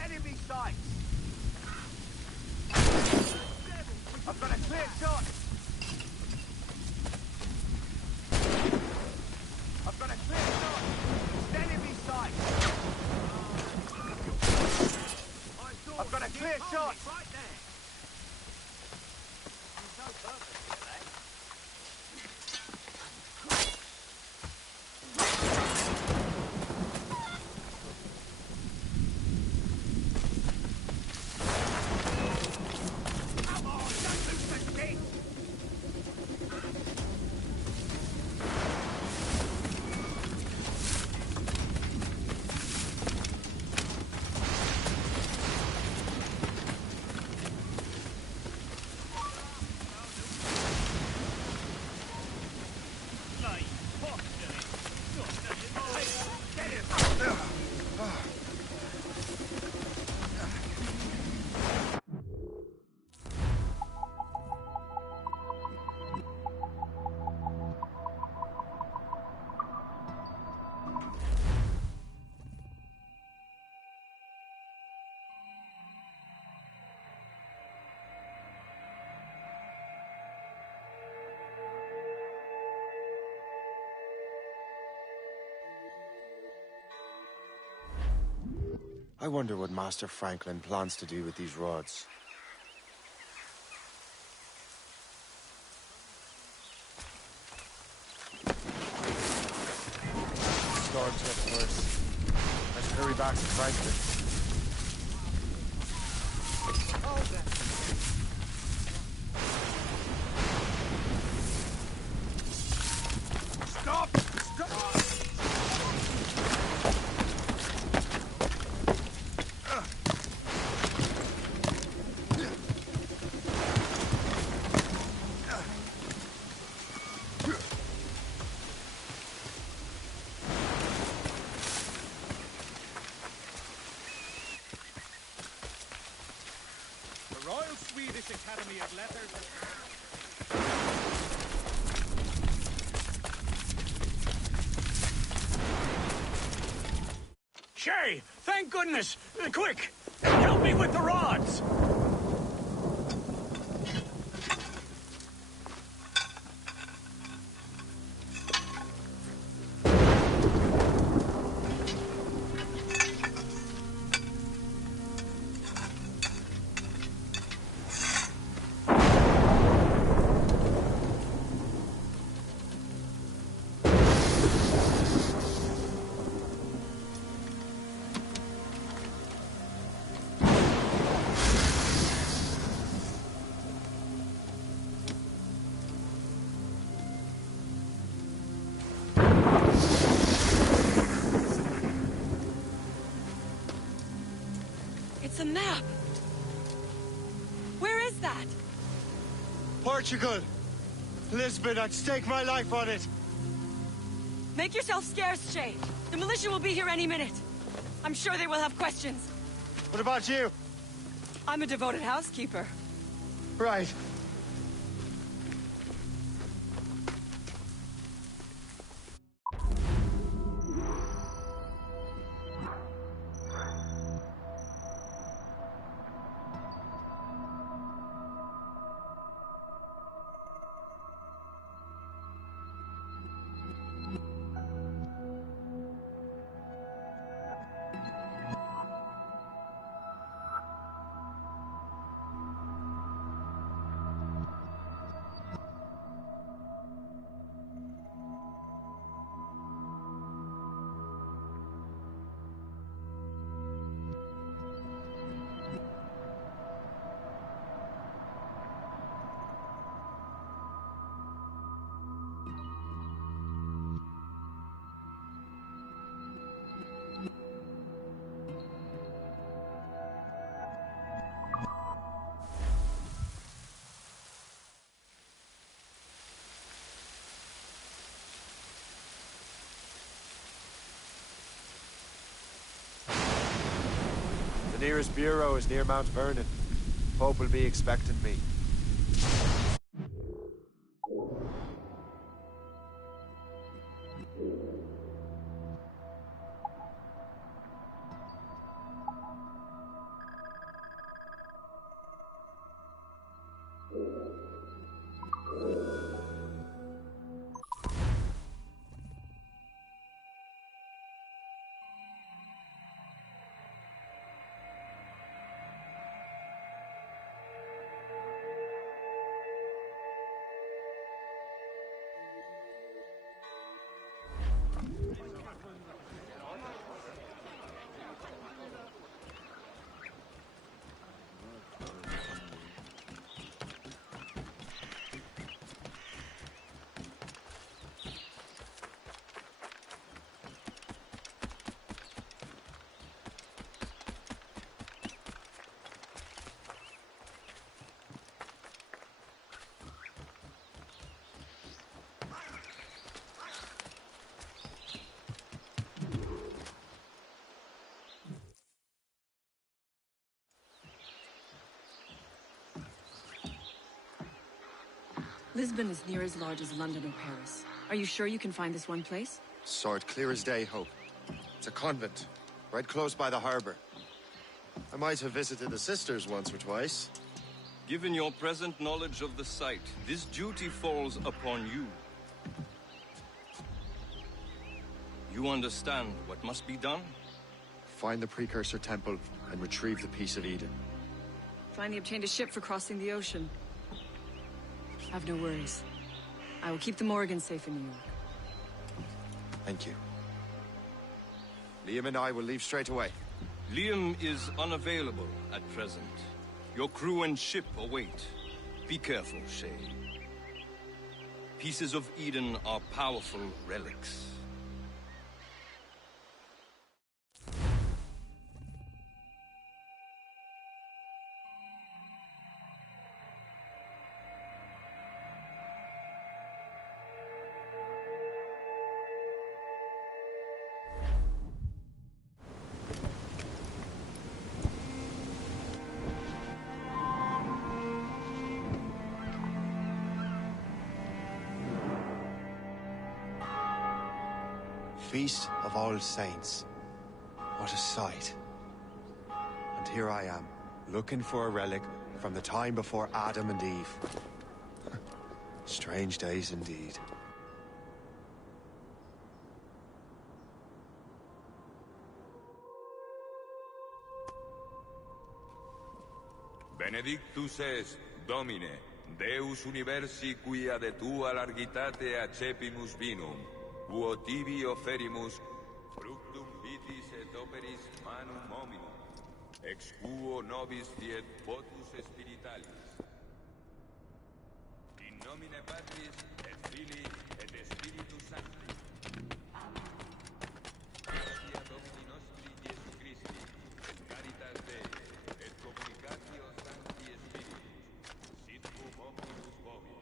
Enemy sights! I've got a clear shot! I've got a clear shot! Enemy sights! I've got a clear shot! Right there! There's no purpose to that. Come on, don't lose the stick! I wonder what Master Franklin plans to do with these rods. Storm's getting worse. Let's hurry back to Franklin. Stop! Stop! The Royal Swedish Academy of Letters. Shay, thank goodness! Quick! Help me with the rods! It's a map! Where is that? Portugal! Lisbon, I'd stake my life on it! Make yourself scarce, Shay. The militia will be here any minute. I'm sure they will have questions. What about you? I'm a devoted housekeeper. Right. The nearest bureau is near Mount Vernon. Pope will be expecting me. Lisbon is near as large as London or Paris. Are you sure you can find this one place? Sword clear as day, Hope. It's a convent, right close by the harbor. I might have visited the sisters once or twice. Given your present knowledge of the site, this duty falls upon you. You understand what must be done? find the precursor temple and retrieve the Piece of Eden. Finally obtained a ship for crossing the ocean. Have no worries. I will keep the Morgan safe in New York. Thank you. Liam and I will leave straight away. Liam is unavailable at present. Your crew and ship await. Be careful, Shay. Pieces of Eden are powerful relics. Feast of All Saints. What a sight. And here I am, looking for a relic from the time before Adam and Eve. Strange days indeed. Benedictus est, Domine, Deus universi quia de tua largitate accepimus vinum, uo tibi offerimus fructum vitis et operis manum hominum, ex quo nobis fiet votus spiritualis. In nomine Patris et Filii et Spiritus Sancti. Gratia Domini nostri Iesu Christi, et caritas Dei, et communicatio Sancti Spiritus, sit cum omnibus vobis.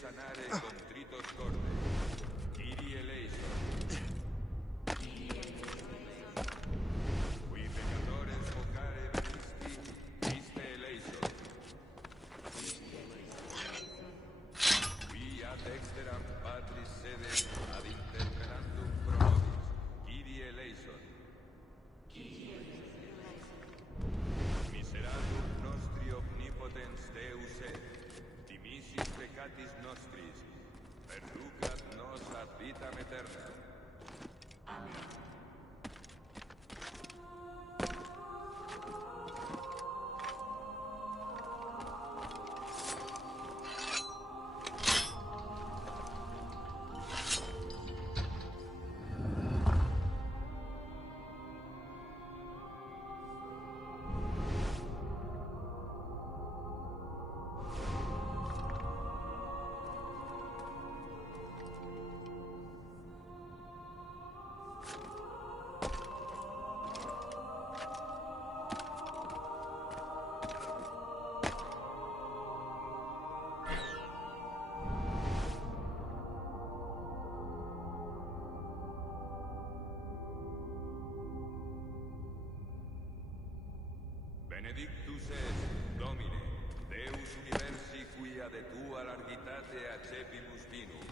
Sanare contritos corde. Kyrie eleison. Qui peccatores vocare Christi, Christe eleison. Qui ad exteram Patris sede ad interpellandum pro nobis. Kyrie eleison. Miseratum nostri omnipotens Deus et. Dimisis peccatis nostris, perducat nos ad vitam aeterna. Amen. Benedictus est, Domine, Deus universi quia de tua largitate accepimus vinum,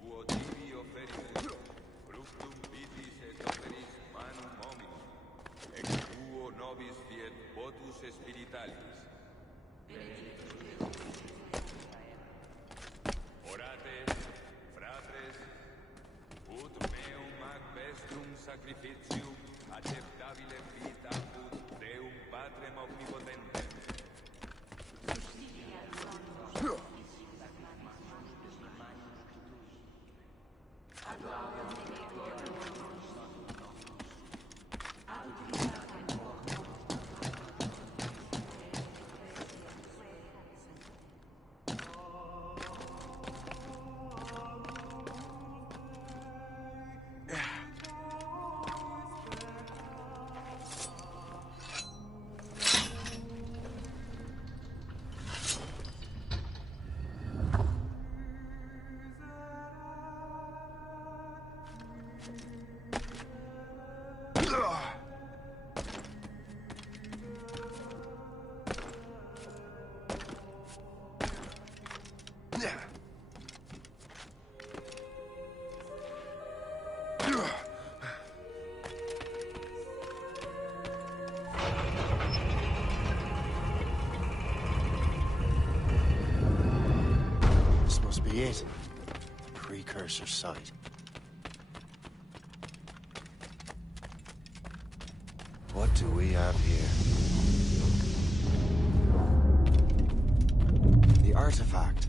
quo tibi offerimus, fructum vitis et operis manum hominum, ex quo nobis fiet votus spiritualis. Orate, fratres, ut meum ac vestrum sacrificium acceptabilem vita apud Deum Patrem omnipotentem. This must be it. Precursor site. What do we have here? The artifact.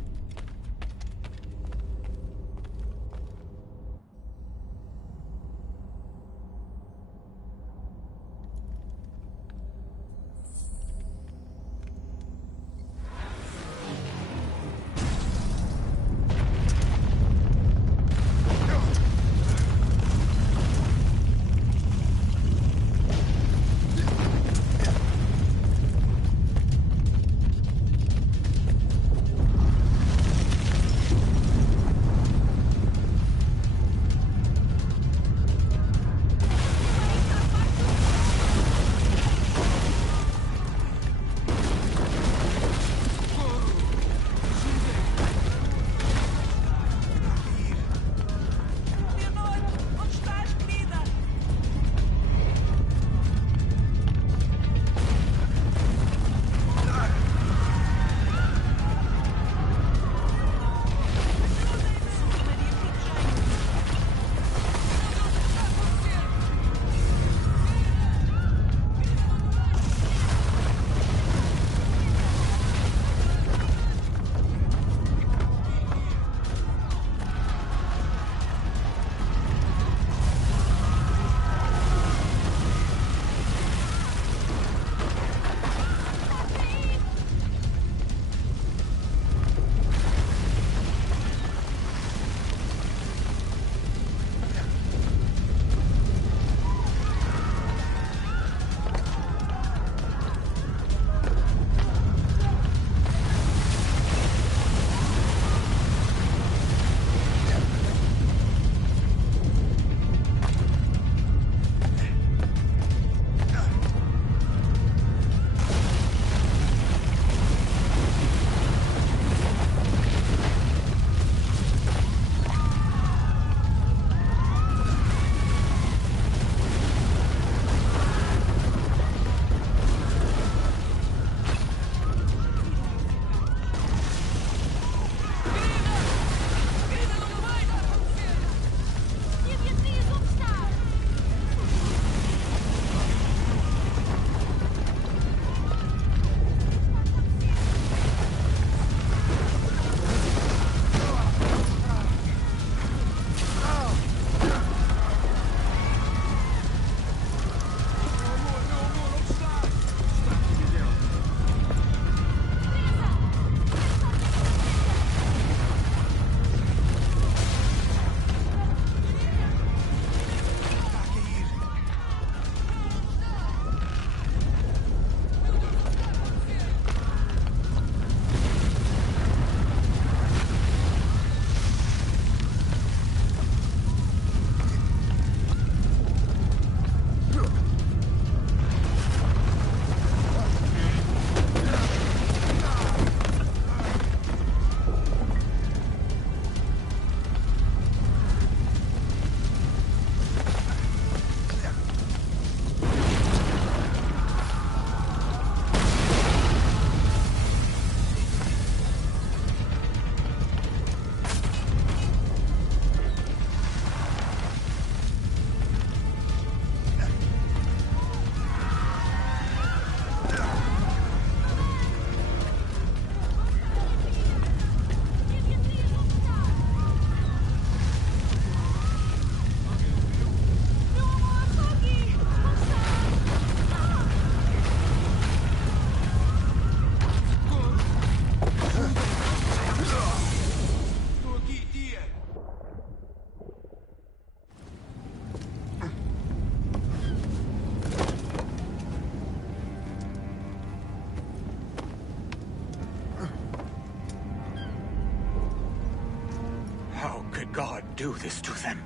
God do this to them?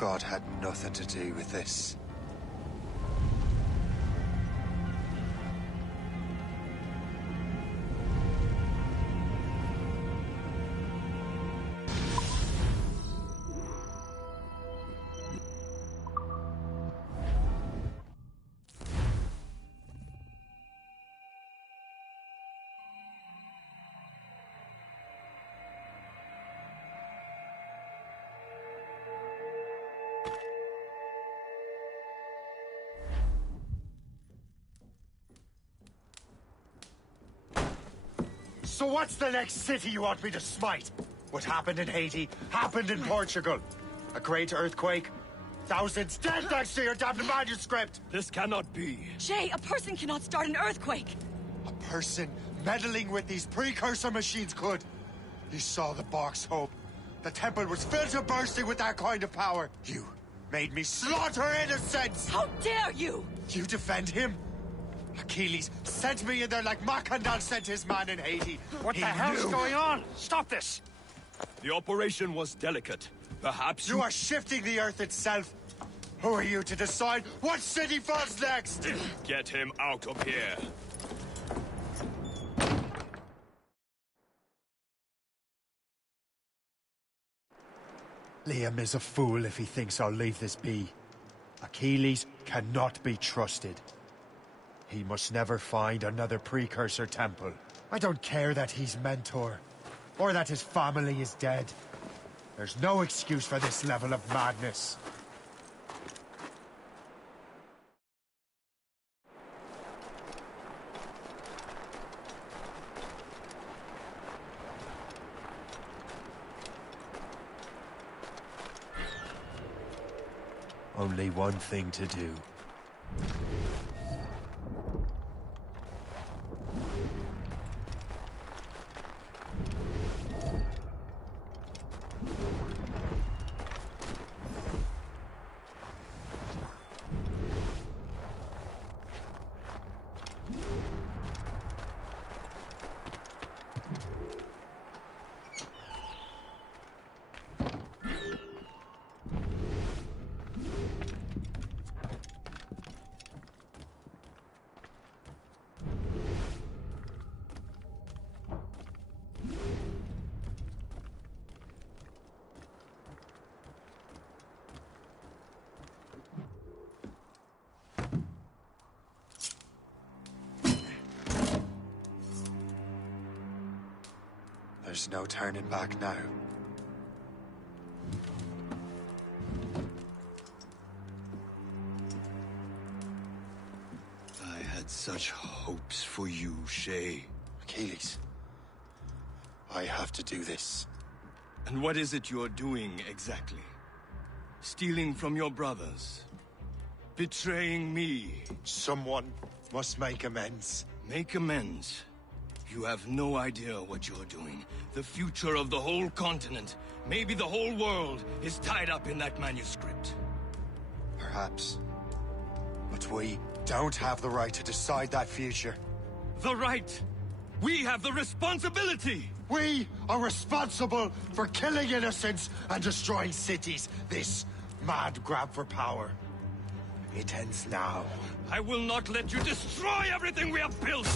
God had nothing to do with this. So what's the next city you want me to smite? What happened in Haiti happened in Portugal. A great earthquake. Thousands dead thanks to your damned manuscript! This cannot be. Shay, a person cannot start an earthquake! A person meddling with these precursor machines could. You saw the box, Hope. The temple was filled to bursting with that kind of power. You made me slaughter innocents! How dare you! You defend him? Achilles sent me in there like Macandal sent his man in Haiti. What the hell's going on? Stop this! The operation was delicate. Perhaps you are shifting the earth itself. Who are you to decide what city falls next? Get him out of here. Liam is a fool if he thinks I'll leave this be. Achilles cannot be trusted. He must never find another precursor temple. I don't care that he's mentor, or that his family is dead. There's no excuse for this level of madness. Only one thing to do. There's no turning back now. I had such hopes for you, Shay. Achilles, I have to do this. And what is it you're doing exactly? Stealing from your brothers? Betraying me? Someone must make amends. Make amends? You have no idea what you're doing. The future of the whole continent, maybe the whole world, is tied up in that manuscript. Perhaps. But we don't have the right to decide that future. The right! We have the responsibility! We are responsible for killing innocents and destroying cities. This mad grab for power. It ends now. I will not let you destroy everything we have built!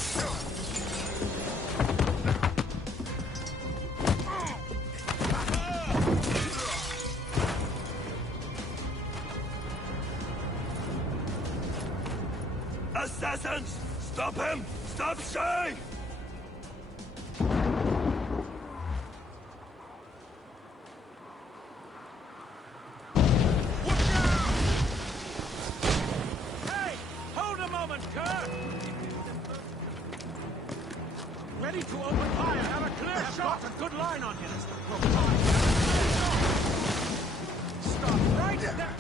Assassins! Stop him! Stop Shay! Hey! Hold a moment, Kerr! Ready to open fire. Have a clear shot. Got a good line on you. Stop right there.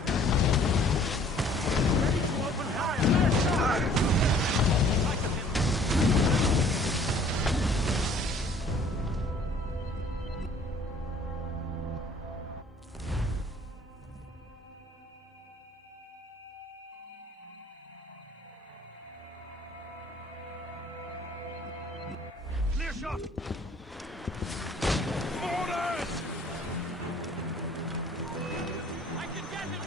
Ready to open fire. Clear shot. Like a hit. Clear shot! Orders! I can get him!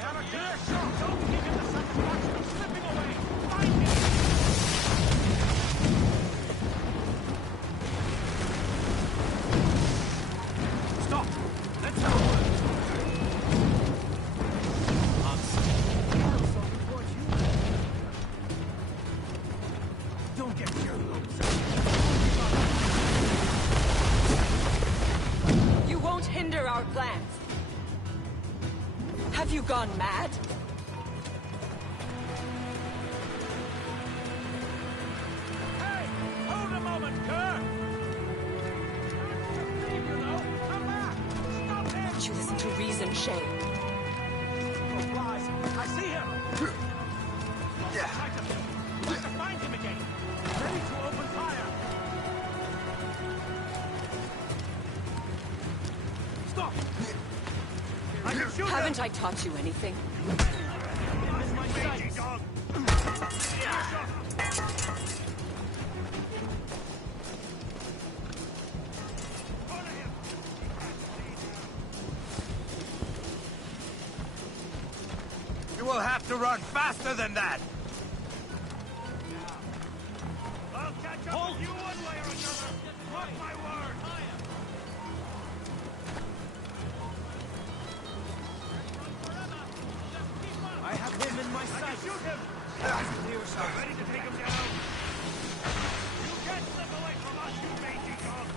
Have you gone mad? Hey! Hold a moment, Kerr! Don't you listen to reason, Shay? Oh, flies! I see him! We have to find him again! Ready to open fire! Stop! I can shoot Haven't I taught you anything? my sights! Dog! You will have to run faster than that! I'll catch up with you one way or another! Mark my word! I have him in my sights! Shoot him! Ready to take him down! You can't slip away from us, you mangy dog!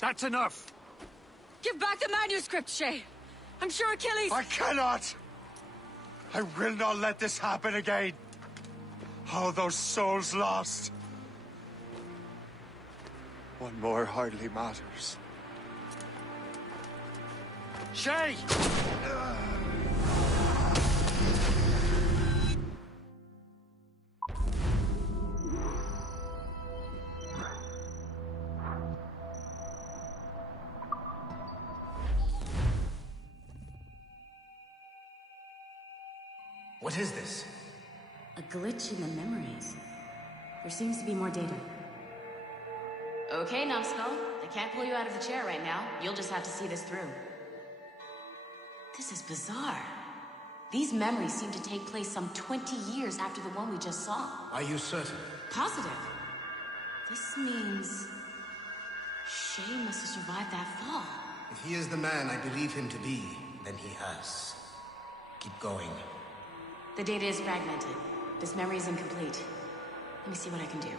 That's enough! Give back the manuscript, Shay! I'm sure Achilles... I cannot! I will not let this happen again! Oh, those souls lost! One more hardly matters. Shay! What is this? A glitch in the memories. There seems to be more data. Okay, Numbskull. I can't pull you out of the chair right now. You'll just have to see this through. This is bizarre. These memories seem to take place some 20 years after the one we just saw. Are you certain? Positive. This means... Shay must have survived that fall. If he is the man I believe him to be, then he has. Keep going. The data is fragmented. This memory is incomplete. Let me see what I can do.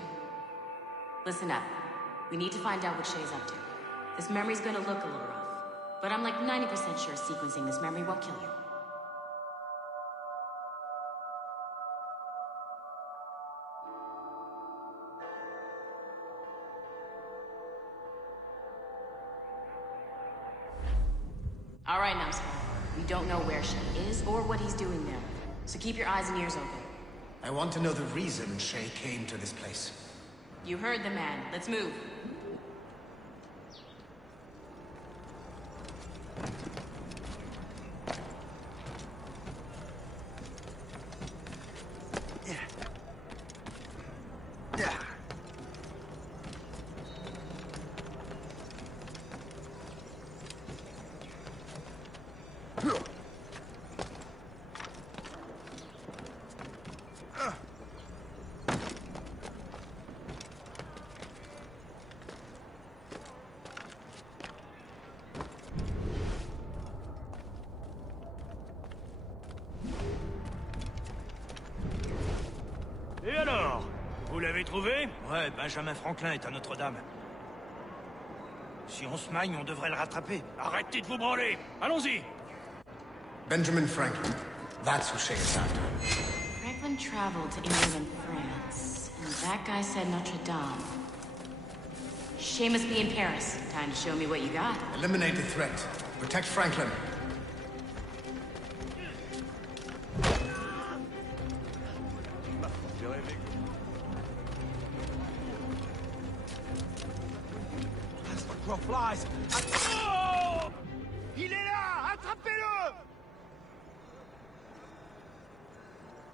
Listen up. We need to find out what Shay's up to. This memory's gonna look a little rough, but I'm like 90% sure sequencing this memory won't kill you. All right, Numbskull. We don't know where Shay is or what he's doing there, so keep your eyes and ears open. I want to know the reason Shay came to this place. You heard the man. Let's move. Et alors? Vous l'avez trouvé? Ouais, Benjamin Franklin est à Notre-Dame. Si on se magne, on devrait le rattraper. Arrêtez de vous branler! Allons-y! Benjamin Franklin. That's who Shay is after. Franklin traveled to England and France, and that guy said Notre Dame. Shay must be in Paris. Time to show me what you got. Eliminate the threat. Protect Franklin. Flies. Oh! Il est là! Attrapez-le!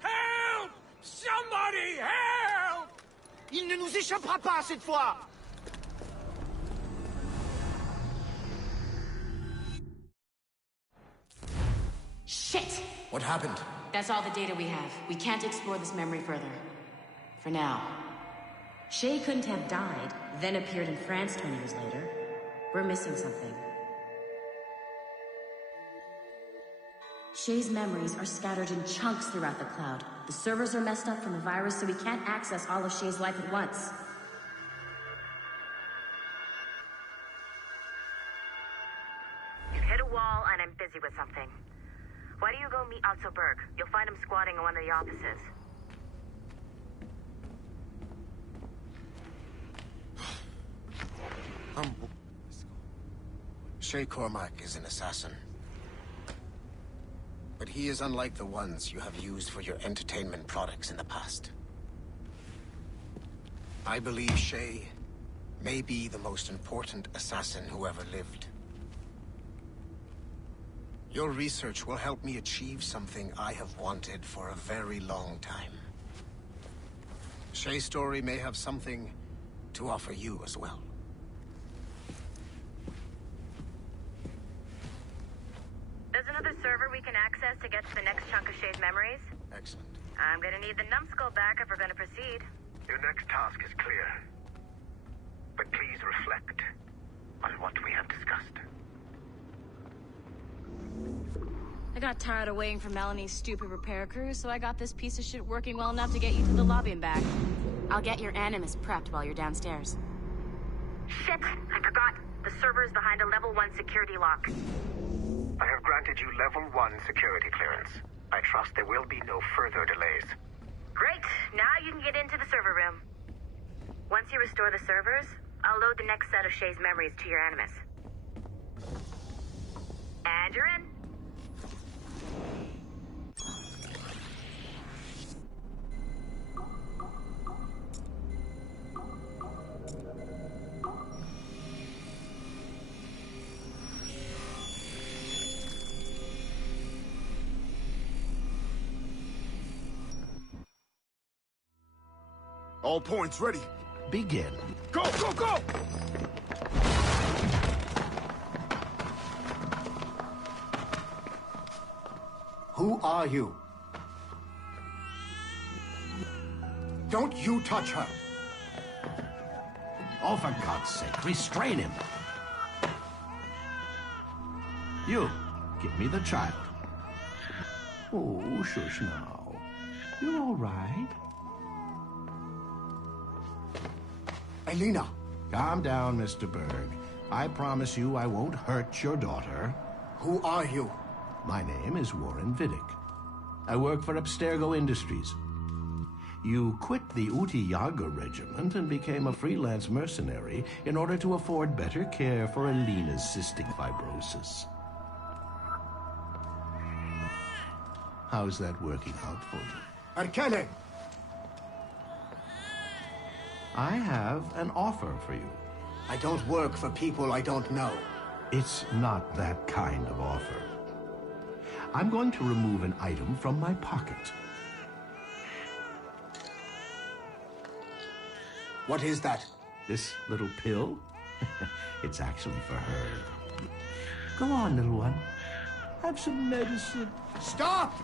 Help! Somebody help! Il ne nous échappera pas cette fois! Shit! What happened? That's all the data we have. We can't explore this memory further. For now. Shay couldn't have died, then appeared in France 20 years later. We're missing something. Shay's memories are scattered in chunks throughout the cloud. The servers are messed up from the virus, so we can't access all of Shay's life at once. busy with something. Why don't you go meet Otto Berg? You'll find him squatting in one of the offices. Shay Cormac is an assassin. But he is unlike the ones you have used for your entertainment products in the past. I believe Shay may be the most important assassin who ever lived. Your research will help me achieve something I have wanted for a very long time. Shay's story may have something to offer you as well. There's another server we can access to get to the next chunk of Shay's memories. Excellent. I'm gonna need the numbskull back if we're gonna proceed. Your next task is clear. But please reflect on what we have discussed. I got tired of waiting for Melanie's stupid repair crew, so I got this piece of shit working well enough to get you to the lobby and back. I'll get your Animus prepped while you're downstairs. Shit! I forgot. The server is behind a level 1 security lock. I have granted you level 1 security clearance. I trust there will be no further delays. Great! Now you can get into the server room. Once you restore the servers, I'll load the next set of Shay's memories to your Animus. And you're in. All points ready. Begin. Go, go, go! Who are you? Don't you touch her! Oh, for God's sake, restrain him. You, give me the child. Oh, shush now. You're all right. Elena! Calm down, Mr. Berg. I promise you I won't hurt your daughter. Who are you? My name is Warren Vidic. I work for Abstergo Industries. You quit the Uti Yaga regiment and became a freelance mercenary in order to afford better care for Elena's cystic fibrosis. How's that working out for you? Arkele! I have an offer for you. I don't work for people I don't know. It's not that kind of offer. I'm going to remove an item from my pocket. What is that? This little pill? It's actually for her. Go on, little one. Have some medicine. Stop!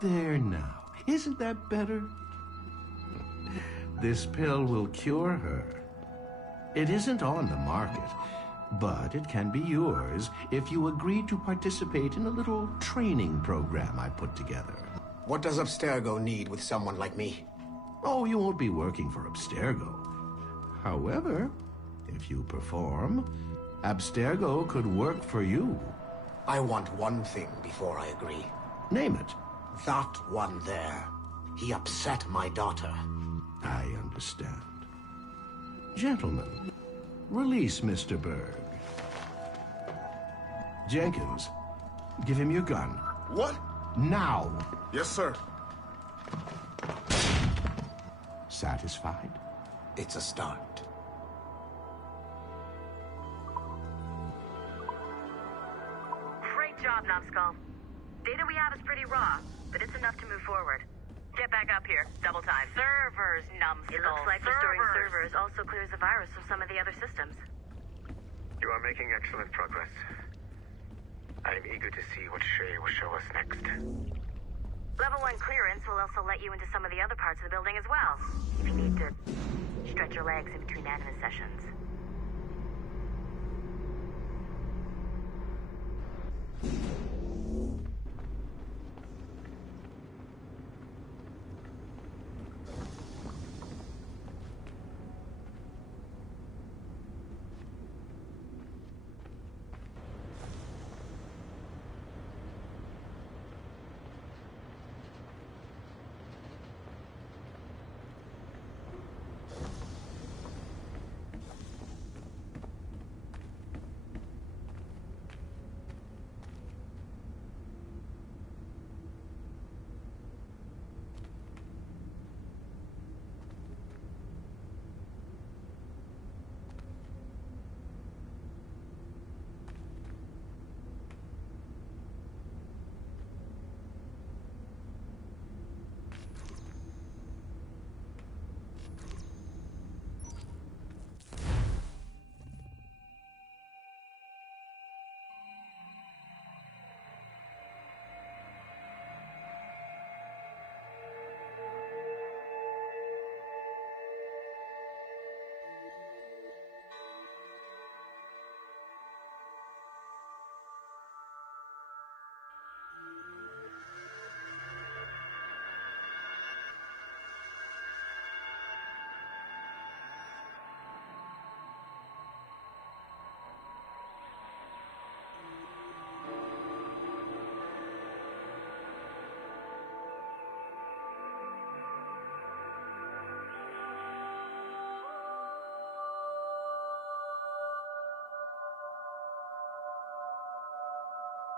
There now. Isn't that better? This pill will cure her. It isn't on the market, but it can be yours if you agree to participate in a little training program I put together. What does Abstergo need with someone like me? Oh, you won't be working for Abstergo. However, if you perform, Abstergo could work for you. I want one thing before I agree. Name it. That one there. He upset my daughter. I understand. Gentlemen, release Mr. Berg. Jenkins, give him your gun. What? Now! Yes, sir. Satisfied? It's a start. Great job, Numbskull. Data we have is pretty raw, but it's enough to move forward. Get back up here. Double time. Servers, Numbskull. It looks like restoring servers also clears the virus from some of the other systems. You are making excellent progress. I am eager to see what Shay will show us next. Level 1 clearance will also let you into some of the other parts of the building as well, if you need to stretch your legs in between Animus sessions.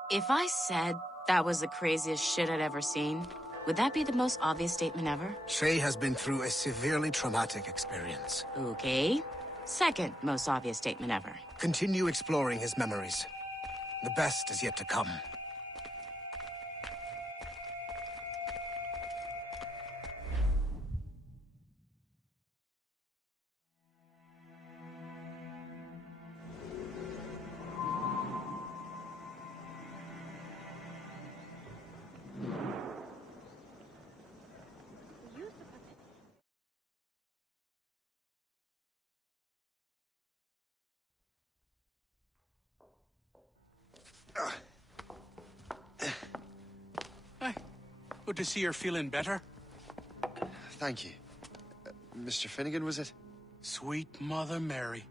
If I said that was the craziest shit I'd ever seen, would that be the most obvious statement ever? Shay has been through a severely traumatic experience. Okay. Second most obvious statement ever. Continue exploring his memories. The best is yet to come. Good to see you're feeling better. Thank you. Mr. Finnegan, was it? Sweet Mother Mary.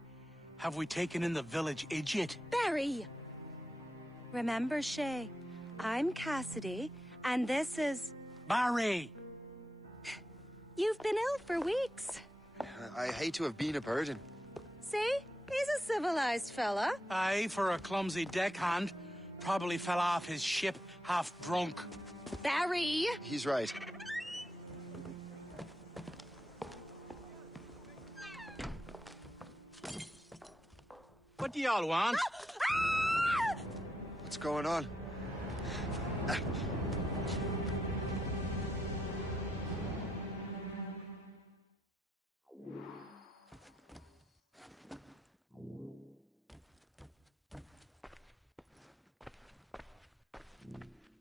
Have we taken in the village idiot? Barry! Remember, Shay, I'm Cassidy, and this is... Barry! You've been ill for weeks. I hate to have been a burden. See? He's a civilized fella. Aye, for a clumsy deckhand. Probably fell off his ship half drunk. Barry! He's right. What do y'all want? What's going on?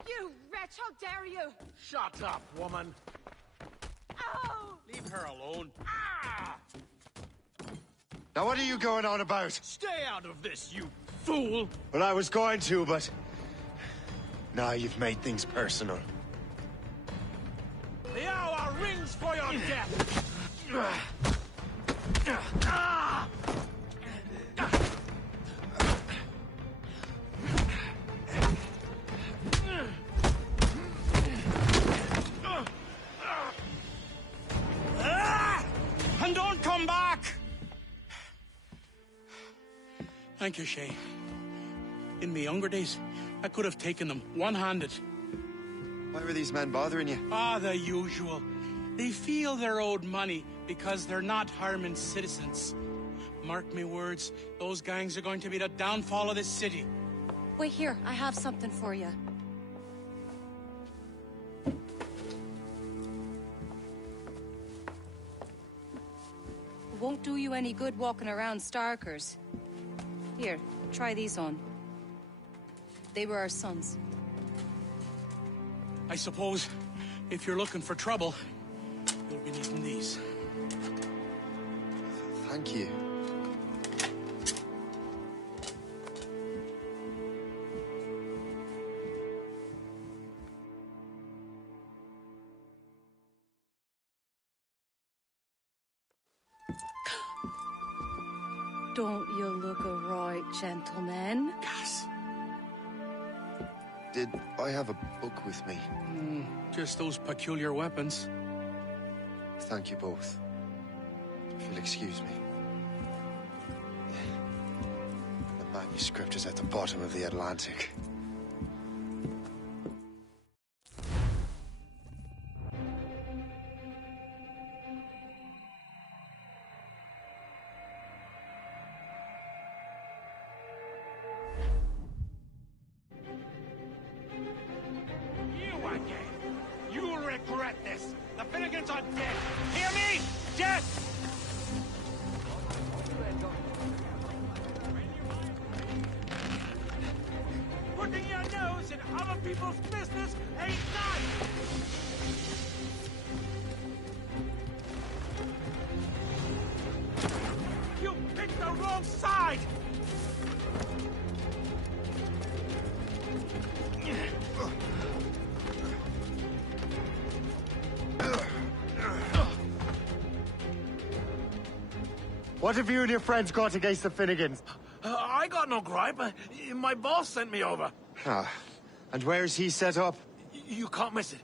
You wretch, how dare you! Shut up, woman. Oh! Leave her alone. Now what are you going on about? Stay out of this, you fool! Well, I was going to, but... Now you've made things personal. The hour rings for your death! And don't come back! Thank you, Shay. In my younger days, I could have taken them one-handed. Why were these men bothering you? Ah, the usual. They feel they're owed money because they're not harming citizens. Mark me words, those gangs are going to be the downfall of this city. Wait here, I have something for you. It won't do you any good walking around Starkers. Here, try these on. They were our sons. I suppose, if you're looking for trouble, you'll be needing these. Thank you. Don't you look a right gentleman? Cass! Did I have a book with me? Just those peculiar weapons. Thank you both. If you'll excuse me. The manuscript is at the bottom of the Atlantic. You again! You'll regret this! The Finnegans are dead! Hear me? Dead! Putting your nose in other people's business ain't nice! You picked the wrong side! What have you and your friends got against the Finnegans? I got no gripe. My boss sent me over. Ah, and where's he set up? You can't miss it.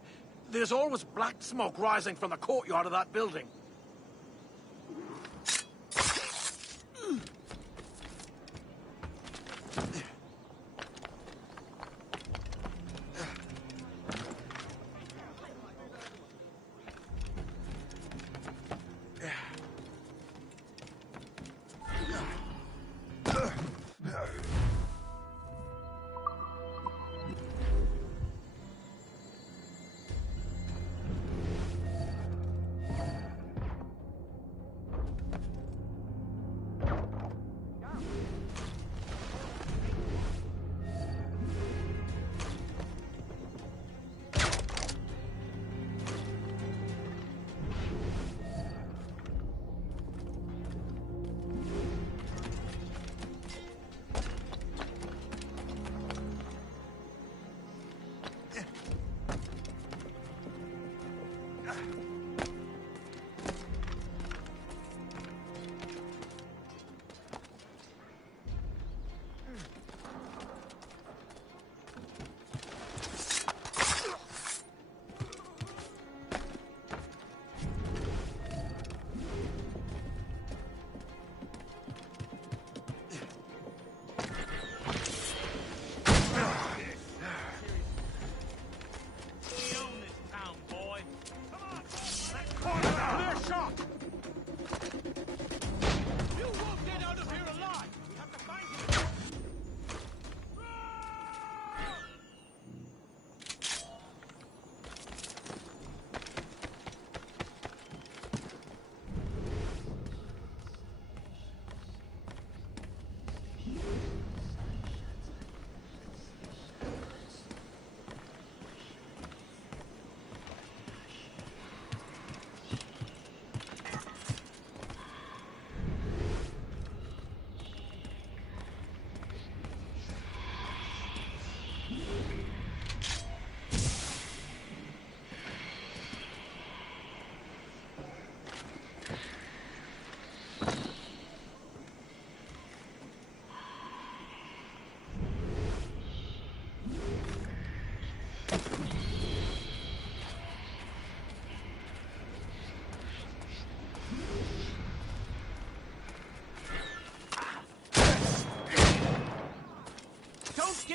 There's always black smoke rising from the courtyard of that building.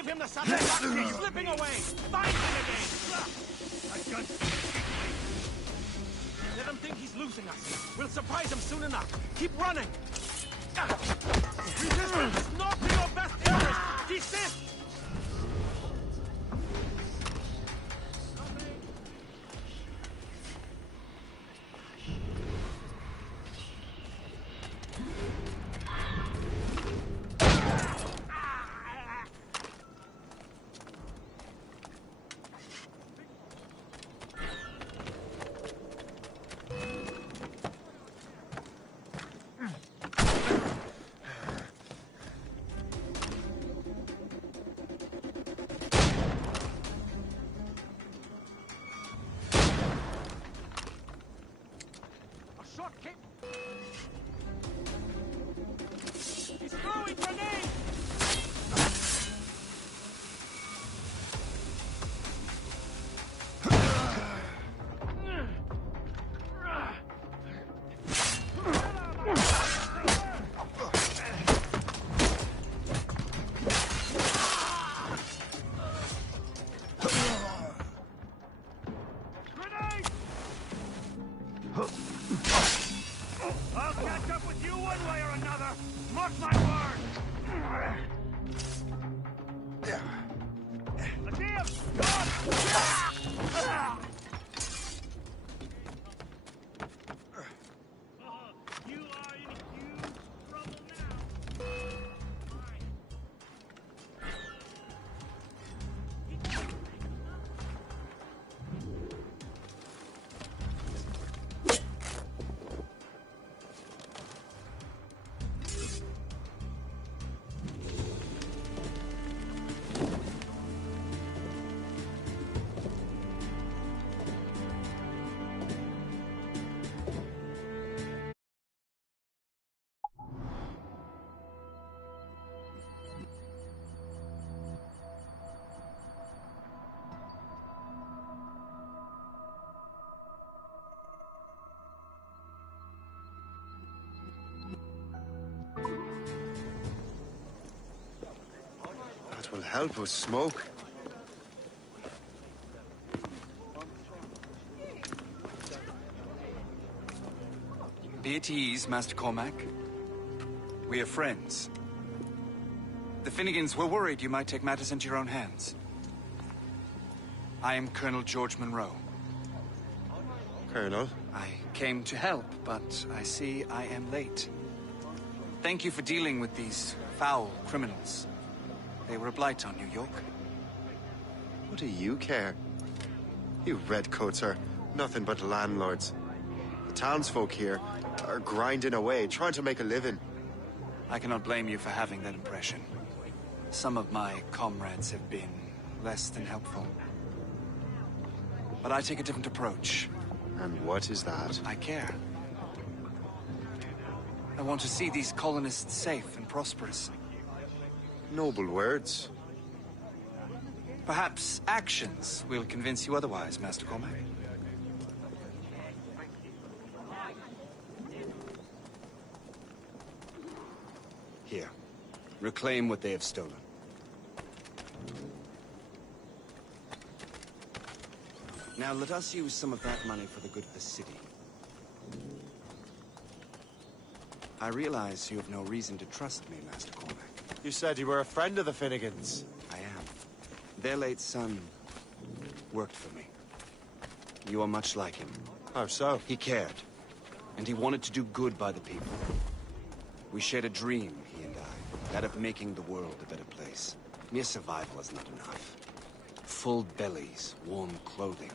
Give him the satisfaction! He's slipping away! Find him again! That gun... Let him think he's losing us. We'll surprise him soon enough. Keep running! Resistance is not in your best interest! Desist! He's throwing grenades! I'll catch up with you one way or another! Mark my word! Again! You are in huge trouble now! That will help us smoke. Be at ease, Master Cormac. We are friends. The Finnegans were worried you might take matters into your own hands. I am Colonel George Monroe. Colonel? I came to help, but I see I am late. Thank you for dealing with these foul criminals. They were a blight on New York. What do you care? You redcoats are nothing but landlords. The townsfolk here are grinding away, trying to make a living. I cannot blame you for having that impression. Some of my comrades have been less than helpful. But I take a different approach. And what is that? I care. I want to see these colonists safe and prosperous. Noble words. Perhaps actions will convince you otherwise, Master Cormac. Here. Reclaim what they have stolen. Now let us use some of that money for the good of the city. I realize you have no reason to trust me, Master Cormac. You said you were a friend of the Finnegans. I am. Their late son worked for me. You are much like him. How so? He cared, and he wanted to do good by the people. We shared a dream, he and I, that of making the world a better place. Mere survival is not enough. Full bellies, warm clothing.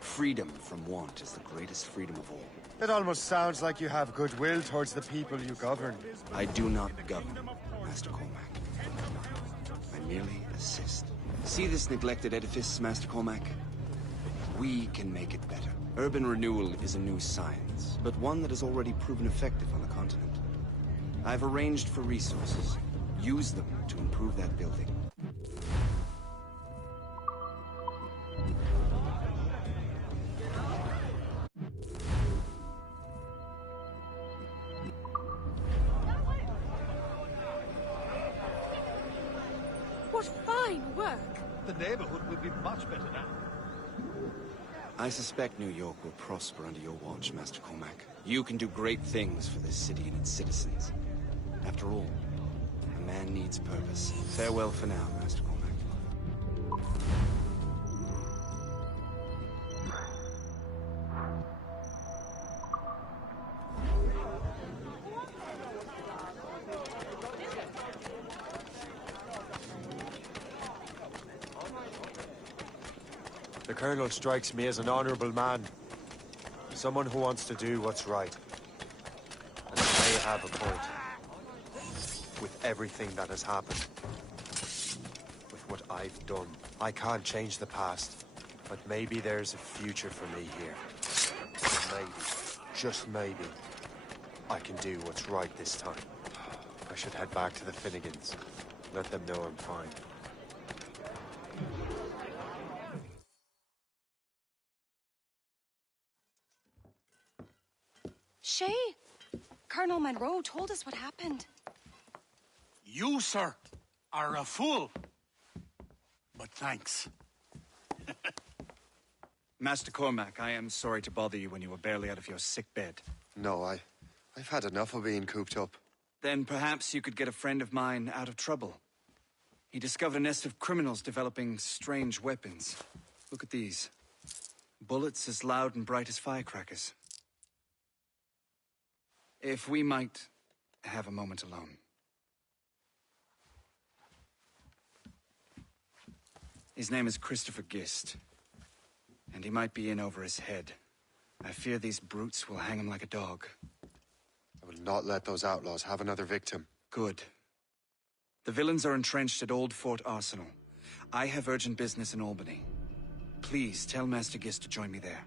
Freedom from want is the greatest freedom of all. It almost sounds like you have goodwill towards the people you govern. I do not govern, Master Cormac. I merely assist. See this neglected edifice, Master Cormac? We can make it better. Urban renewal is a new science, but one that has already proven effective on the continent. I've arranged for resources. Use them to improve that building. What fine work. The neighborhood will be much better now. I suspect New York will prosper under your watch, Master Cormac. You can do great things for this city and its citizens. After all, a man needs purpose. Farewell for now, Master Cormac. The Colonel strikes me as an honorable man. Someone who wants to do what's right. And he may have a point. With everything that has happened. With what I've done. I can't change the past. But maybe there's a future for me here. Maybe, just maybe, I can do what's right this time. I should head back to the Finnegans. Let them know I'm fine. Shay, Colonel Monroe told us what happened. You, sir, are a fool. But thanks. Master Cormac, I am sorry to bother you when you were barely out of your sick bed. No, I've had enough of being cooped up. Then perhaps you could get a friend of mine out of trouble. He discovered a nest of criminals developing strange weapons. Look at these. Bullets as loud and bright as firecrackers. If we might have a moment alone. His name is Christopher Gist. And he might be in over his head. I fear these brutes will hang him like a dog. I will not let those outlaws have another victim. Good. The villains are entrenched at Old Fort Arsenal. I have urgent business in Albany. Please tell Master Gist to join me there.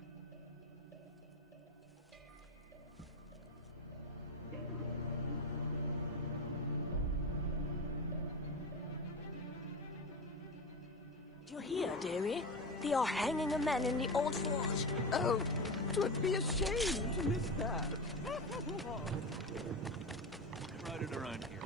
Do you hear, dearie? They are hanging a man in the old fort. Oh, 'twould be a shame to miss that. Ride it around here.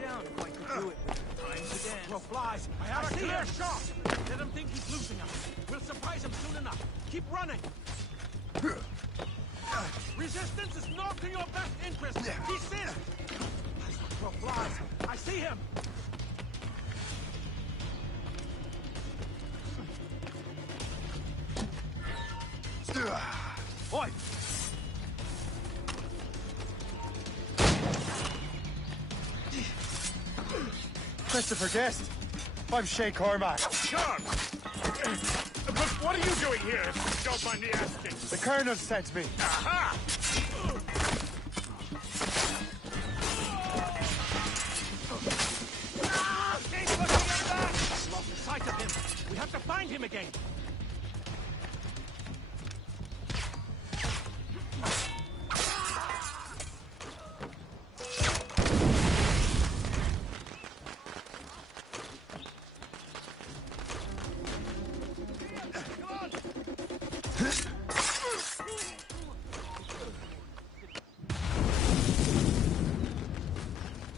down if I could do it. Time to dance. Well, flies, I have a clear shot! Let him think he's losing us. We'll surprise him soon enough. Keep running! Resistance is not in your best interest! Desist! Well, flies, I see him! Oi! Christopher Guest. I'm Shay Cormac. Sure! But what are you doing here, if you don't mind me asking? The Colonel sent me. Aha! Lost sight of him. We have to find him again.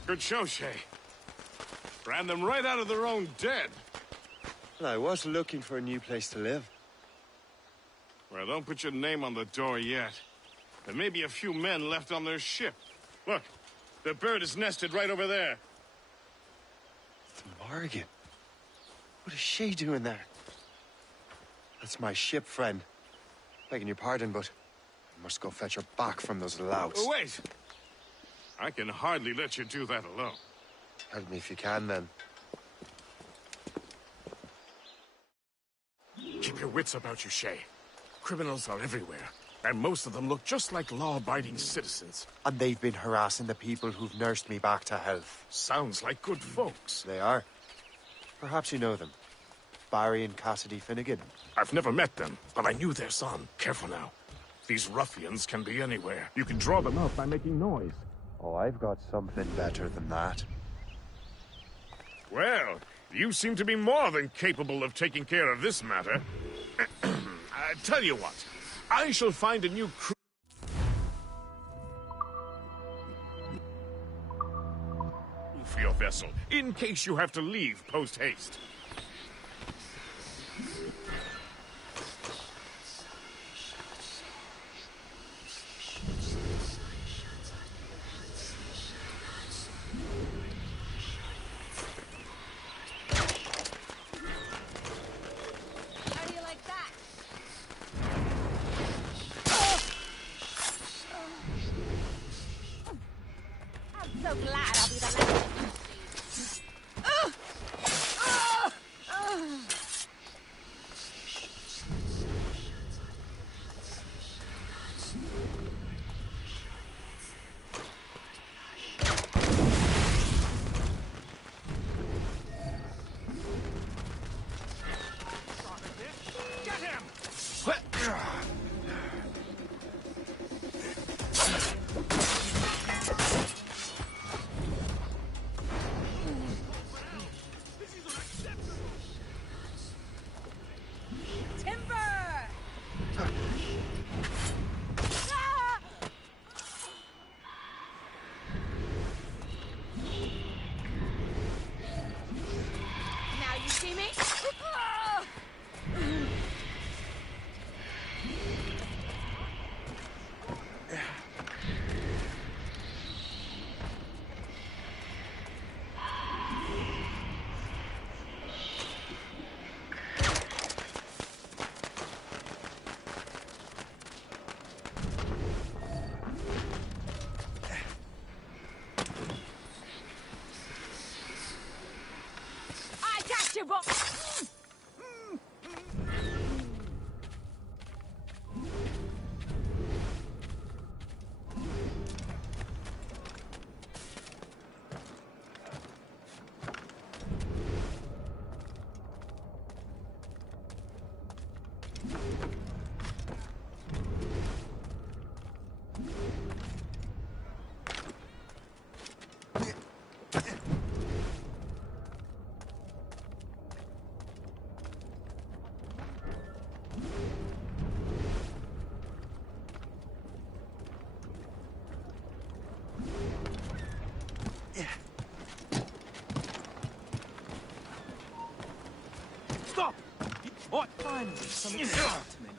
Good show, Shay. Ran them right out of their own den. Well, I was looking for a new place to live. Well, don't put your name on the door yet. There may be a few men left on their ship. Look, the bird is nested right over there. Morgan. What is she doing there? That's my ship, friend. Begging your pardon, but I must go fetch her back from those louts. Oh, wait! I can hardly let you do that alone. Help me if you can, then. Keep your wits about you, Shay. Criminals are everywhere, and most of them look just like law-abiding citizens. And they've been harassing the people who've nursed me back to health. Sounds like good folks. They are. Perhaps you know them. Barry and Cassidy Finnegan. I've never met them, but I knew their son. Careful now. These ruffians can be anywhere. You can draw them out by making noise. Oh, I've got something better than that. Well, you seem to be more than capable of taking care of this matter. Tell you what, I shall find a new crew for your vessel, in case you have to leave post-haste. So glad I'll be the last. Get him! What? Finally, some excitement.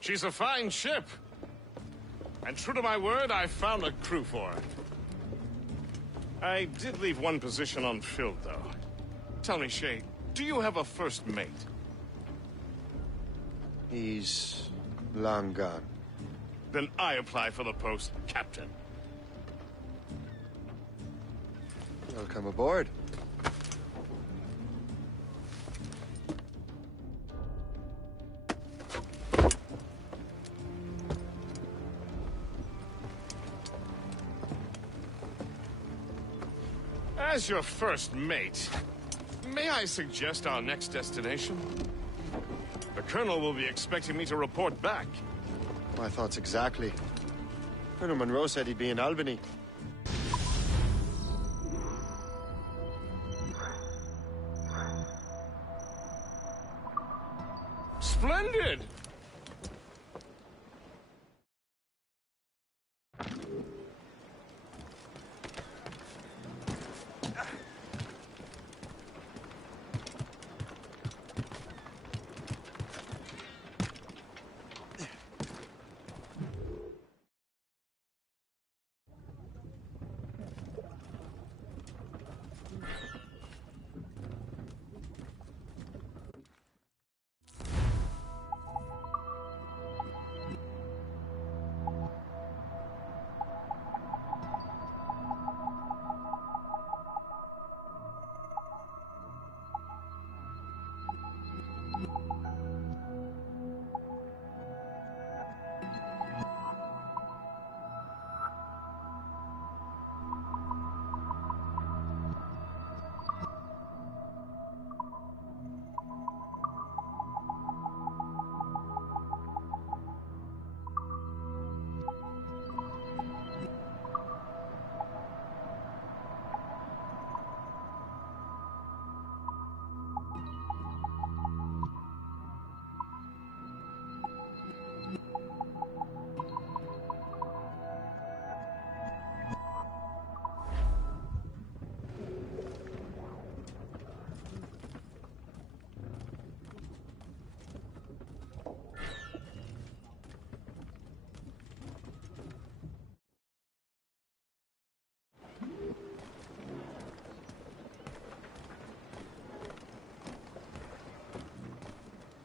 She's a fine ship. And true to my word, I found a crew for her. I did leave one position unfilled, though. Tell me, Shay, do you have a first mate? He's long gone. Then I apply for the post, Captain. Welcome aboard. As your first mate, may I suggest our next destination? The Colonel will be expecting me to report back. My thoughts exactly. Colonel Monroe said he'd be in Albany. Splendid!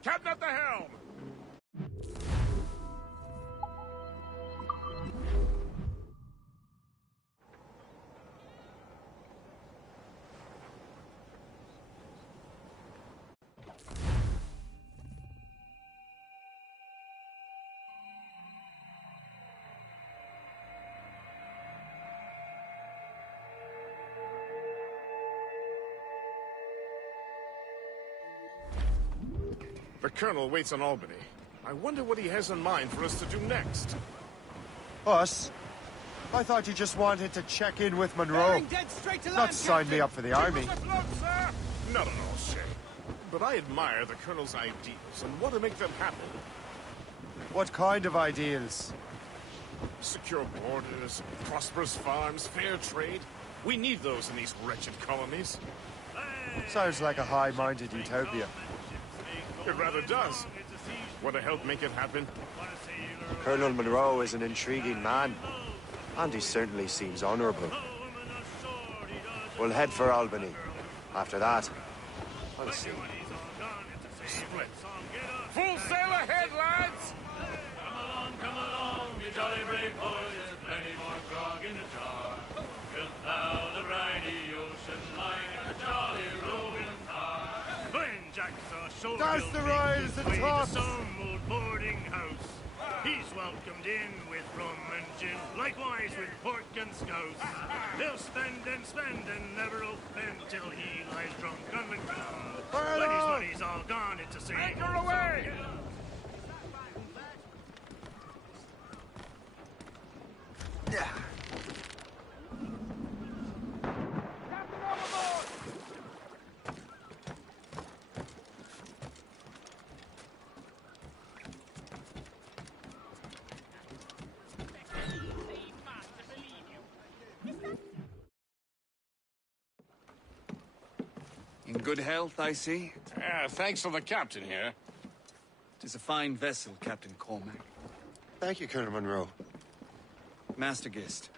Captain at the helm! The Colonel waits in Albany. I wonder what he has in mind for us to do next. Us? I thought you just wanted to check in with Monroe. Not sign me up for the army. Not at all, Shay. But I admire the Colonel's ideals and want to make them happen. What kind of ideals? Secure borders, prosperous farms, fair trade. We need those in these wretched colonies. Sounds like a high-minded utopia. It rather does. Want to help make it happen? Colonel Monroe is an intriguing man, and he certainly seems honorable. We'll head for Albany. After that, I'll see. split. Full sail ahead, lads! Come along, you jolly brave boys, there's plenty more grog in the jar. We'll plow the briny ocean like a jolly roving car. When Jack saw Shoulder That's Bill the make rise his of way to tops. some old boarding house, he's welcomed in with rum and gin, likewise with pork and scouse. He'll spend and never offend till he lies drunk on the ground. When his money's all gone, it's a same Anchor old away! song. In good health, I see. Thanks to the captain here. Tis a fine vessel, Captain Cormac. Thank you, Colonel Monroe. Master Gist,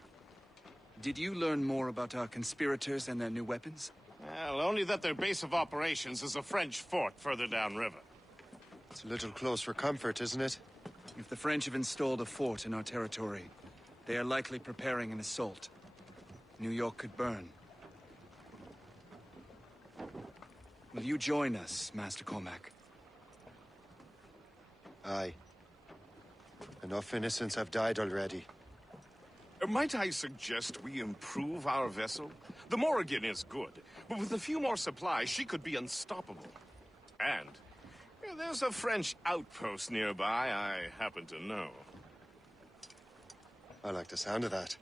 did you learn more about our conspirators and their new weapons? Well, only that their base of operations is a French fort further downriver. It's a little close for comfort, isn't it? If the French have installed a fort in our territory, they are likely preparing an assault. New York could burn. Will you join us, Master Cormac? Aye. Enough innocents have died already. Might I suggest we improve our vessel? The Morrigan is good, but with a few more supplies, she could be unstoppable. And there's a French outpost nearby I happen to know. I like the sound of that.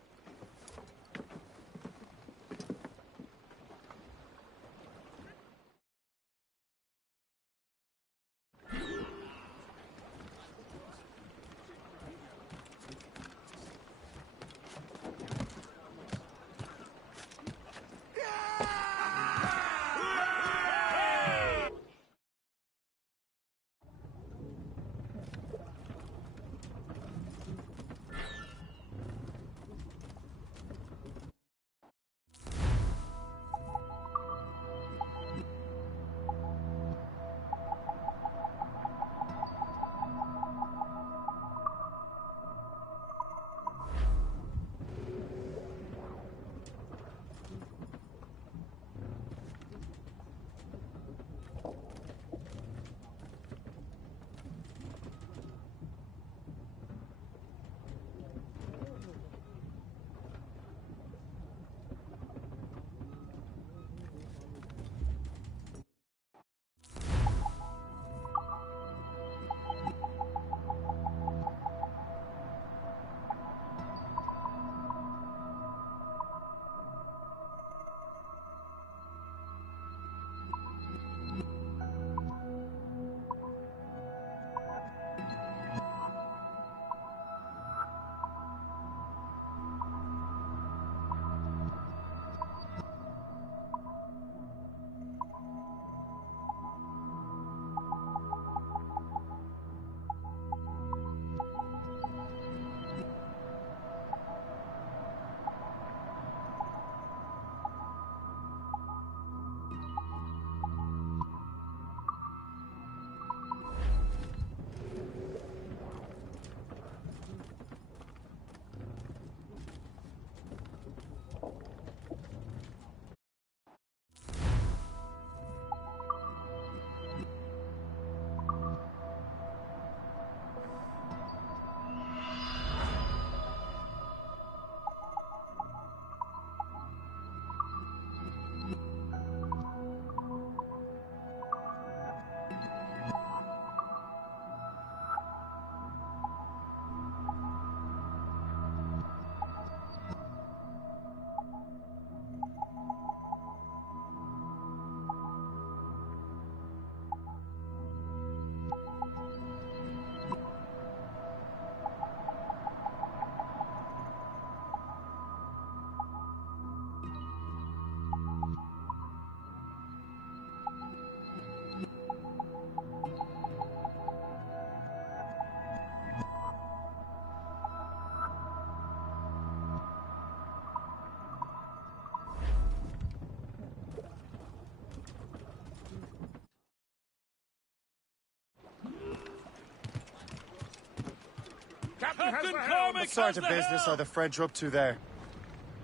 What sort of business are the French up to there?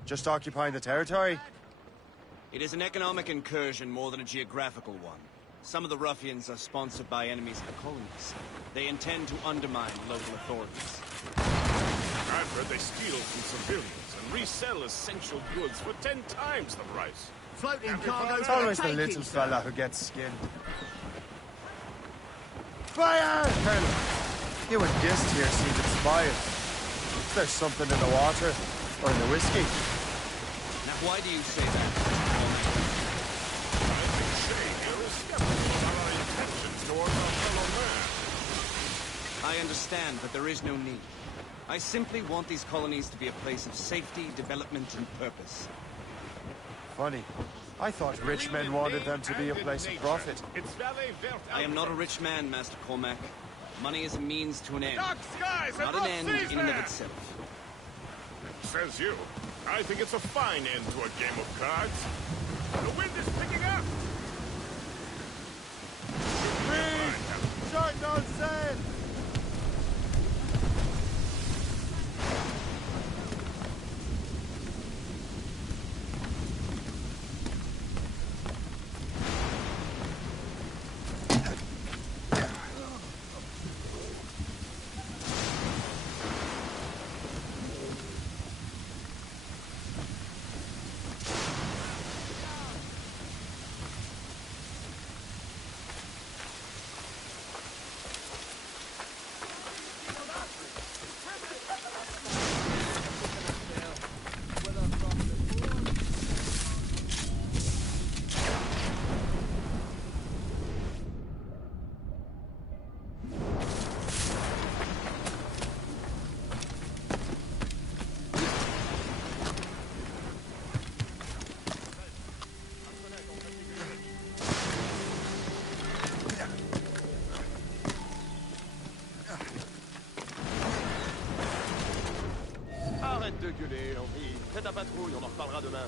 Just occupying the territory? It is an economic incursion more than a geographical one. Some of the ruffians are sponsored by enemies of the colonies. They intend to undermine local authorities. I've heard they steal from civilians and resell essential goods for 10 times the price. Floating cargoes. It's always the little fella who gets skinned. Fire! Colonel, you and Gist here seem inspired. Is there something in the water? Or in the whiskey? Now, why do you say that? I think Shay here is skeptical about our intentions towards our fellow man. I understand, but there is no need. I simply want these colonies to be a place of safety, development, and purpose. Funny. I thought rich men wanted them to be a place of profit. I am not a rich man, Master Cormac. Money is a means to an end. Not an end in and of itself. Says you. I think it's a fine end to a game of cards. The wind is picking up! Please! Short on sail! Arrête de gueuler, Henri. Fais ta patrouille, on en reparlera demain.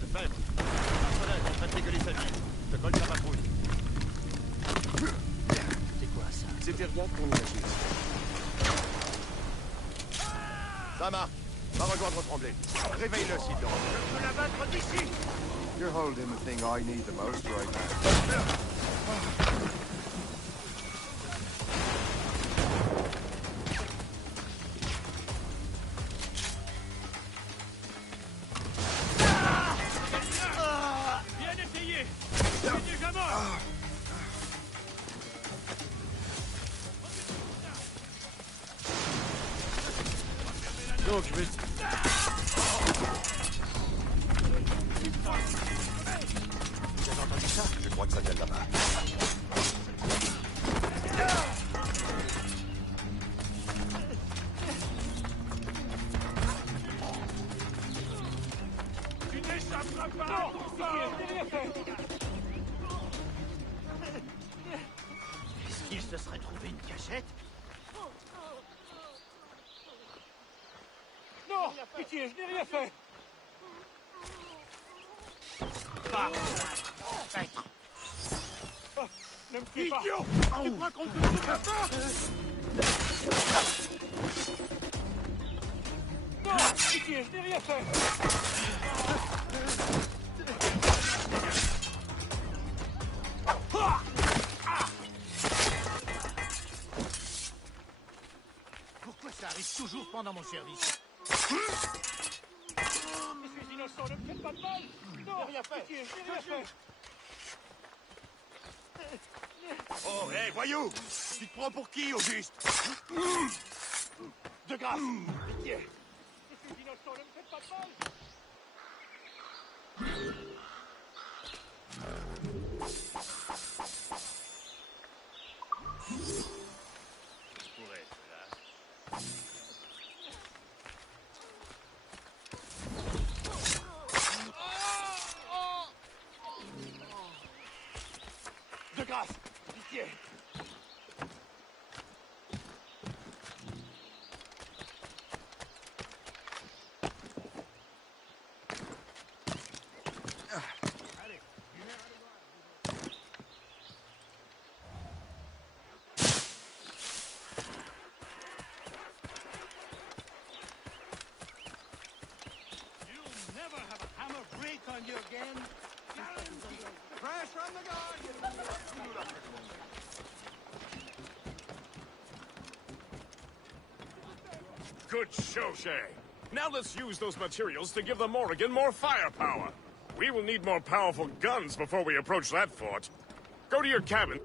Le fait, personnel en train de dégueuler sa vie. Je te colle ta patrouille. C'est quoi ça? C'était rien qu'on imagine. Ça marche. Va rejoindre Tremblay. Réveille-le, Sidon. Je peux l'abattre d'ici. You're holding the thing I need the most right now. Bien essayé. Il est déjà mort. Donc, je vais... Tu as entendu ça? Je crois que ça vient de là-bas. Tu n'échapperas pas. Est-ce qu'il se serait trouvé une cachette? Non, pitié, je n'ai rien fait. Traître! Oh, ne me fais pas. Idiot! Tu crois qu'on peut tout faire? Non, pitié, je n'ai rien fait. Pourquoi ça arrive toujours pendant mon service? Je suis innocent, ne me faites pas de mal. Non, rien fait. Pitié, je n'ai rien fait. Oh, hé, voyou! Tu te prends pour qui, au juste? De grâce, pitié. Je suis innocent, ne me faites pas de mal. Pourrait, là. De grâce, pitié. you again. Pressure on the guard. Good show, Shay. Now let's use those materials to give the Morrigan more firepower. We will need more powerful guns before we approach that fort. Go to your cabin.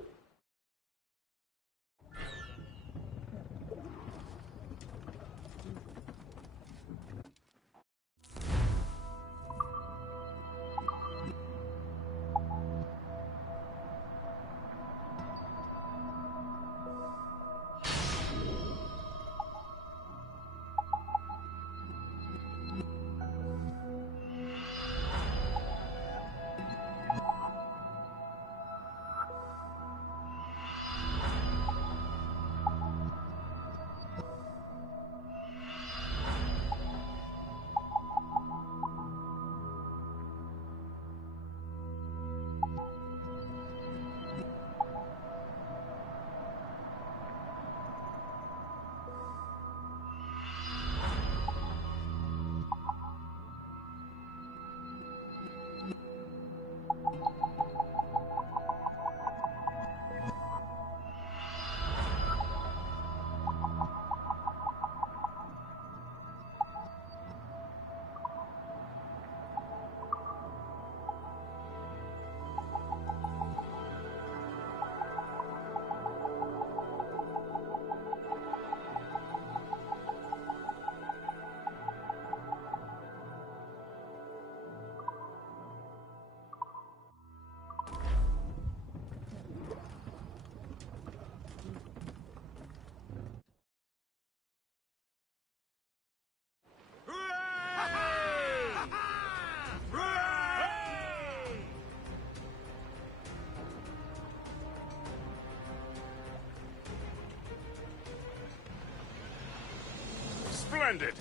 Splendid!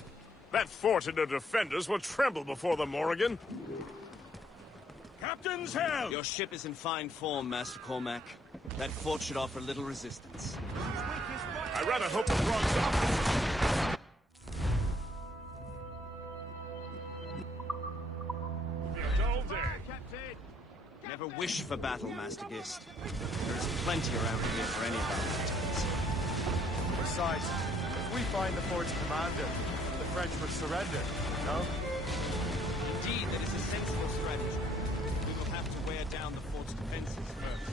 That fort and the defenders will tremble before the Morrigan. Captain's help! Your ship is in fine form, Master Cormac. That fort should offer little resistance. I rather hope the frogs up. Never wish for battle, Master Gist. There is plenty around here for any of our battles. Besides, if we find the fort's commander, the French would surrender, no? Indeed, that is a sensible strategy. We will have to wear down the fort's defenses first.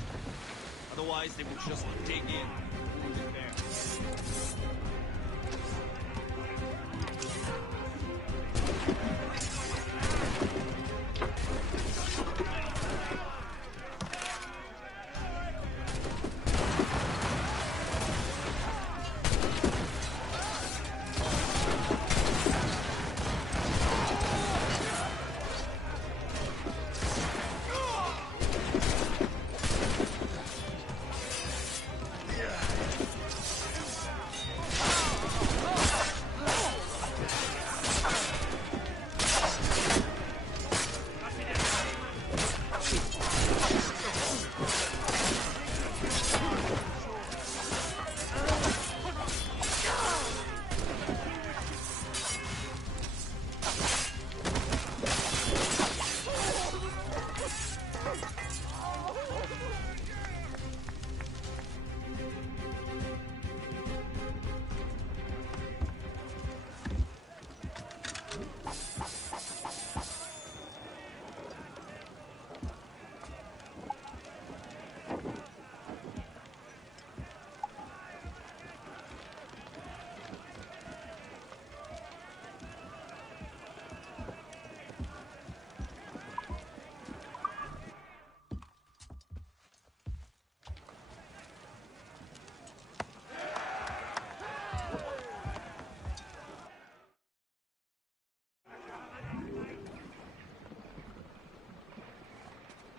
Otherwise, they will just dig in and hold it there.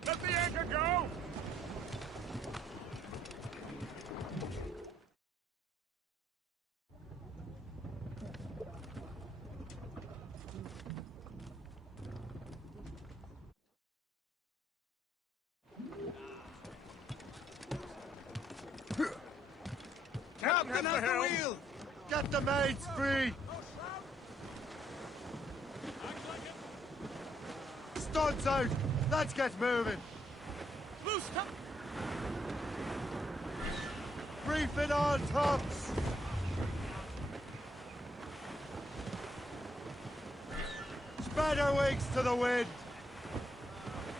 Let the anchor go! Captain at the wheel! Get the mates free! Stop Guns out! Let's get moving! Loose top! Brief it on, tops! Spread our wings to the wind!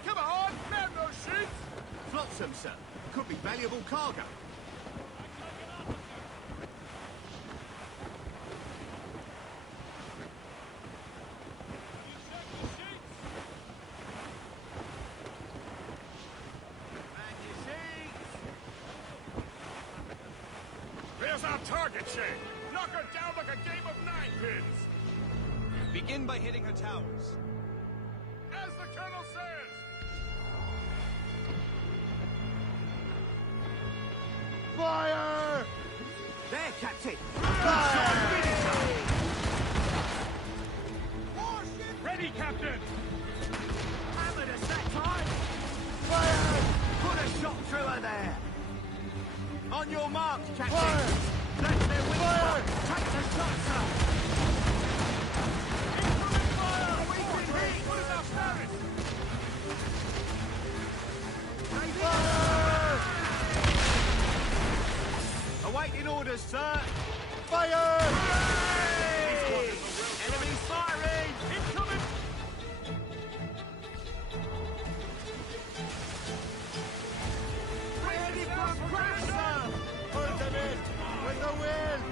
Come on, man those sheets! Flotsam, sir. Could be valuable cargo. There's our target, Shay. Knock her down like a game of ninepins. Begin by hitting her towers. As the Colonel says. Fire! There, Captain! Ready, Captain! Hammered us that time! Fire! Put a shot through her there! On your marks, Captain! Fire! That's their weak Fire! spot! Take the shot, sir! Incoming fire! We've been hit! What is our status? Fire! Awaiting orders, sir! Fire! Enemy firing! Incoming! Ready for pressure! Pull them in! With the wind!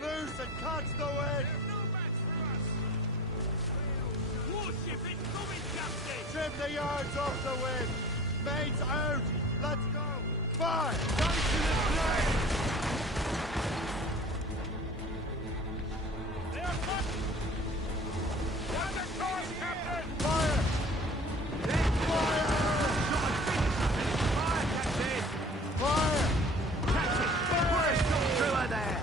Loose and catch the wind! Warship incoming, Captain! Trim the yards off the wind! Mains out! Let's go! Fire! Down to the plane! They are cut! Down the course, Captain! Fire! Fire! Fire, Captain! Fire! Captain, put a shot through her there!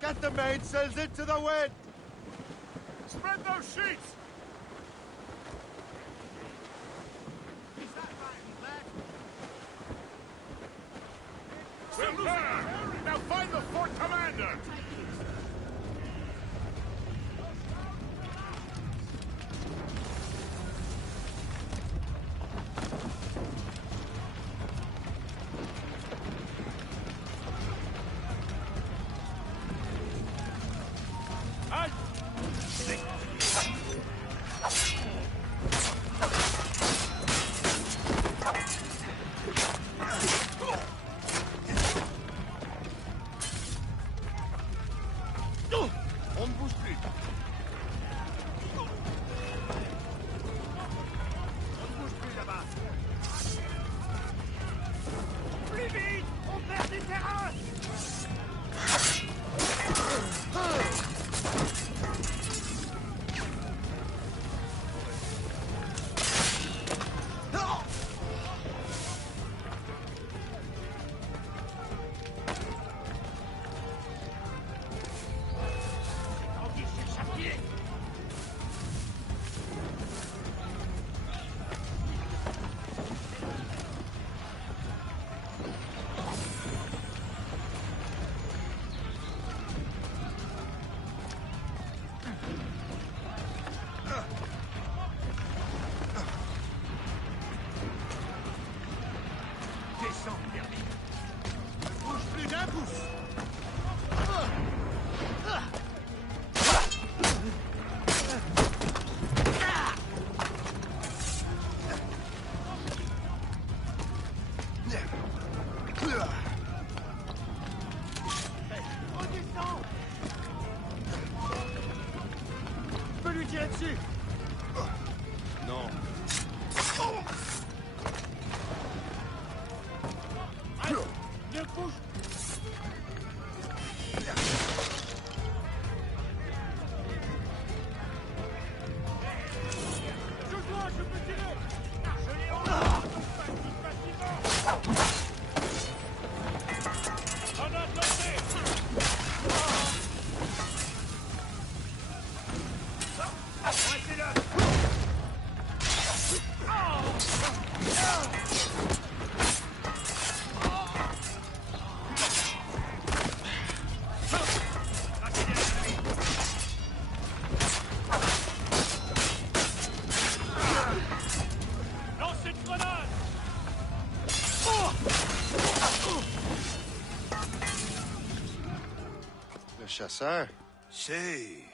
Get the mainsails into the wind! Spread those sheets! We'll burn! Now find the fort commander! tirer dessus. Non. Allez, ne bouge. Je peux tirer. Je l'ai en main. Grenade lancée. Arrêtez-le. Lancez une grenade. Le chasseur. Shay,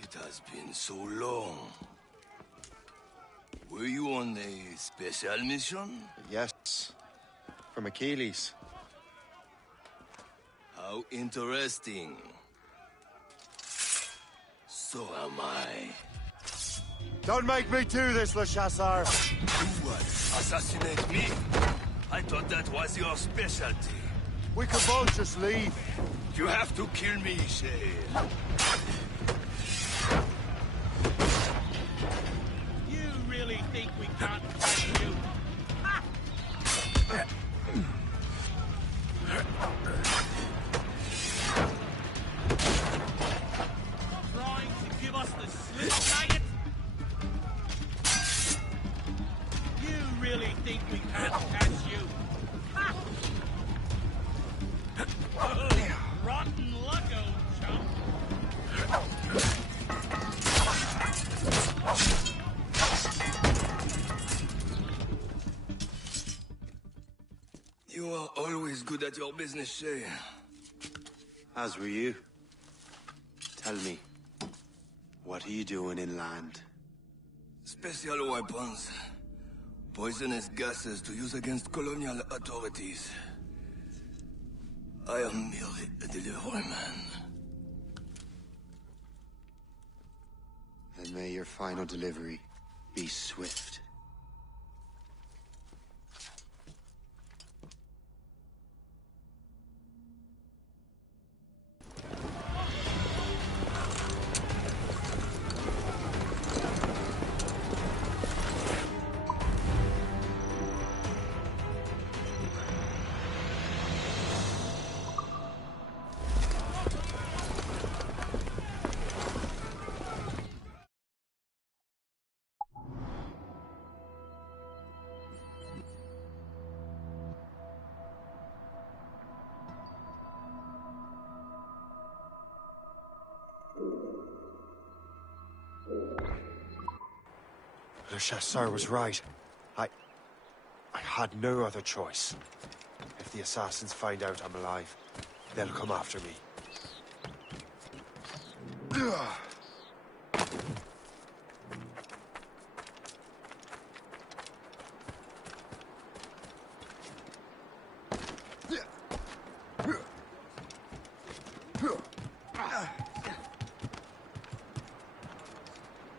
it has been so long. Were you on a special mission? Yes. From Achilles. How interesting. So am I. Don't make me do this, Le Chasseur! You what? Assassinate me? I thought that was your specialty. We could both just leave. You have to kill me, Shay. You really think we can't catch you? Ha! Trying to give us the slip, faggot? You really think we can't catch you? Ha! Rotten luck, old chum. You are always good at your business, Shay. As were you. Tell me, what are you doing inland? Special weapons. Poisonous gases to use against colonial authorities. I am merely a delivery man. Then may your final delivery be swift. Le Chasseur was right. I had no other choice. If the assassins find out I'm alive, they'll come after me.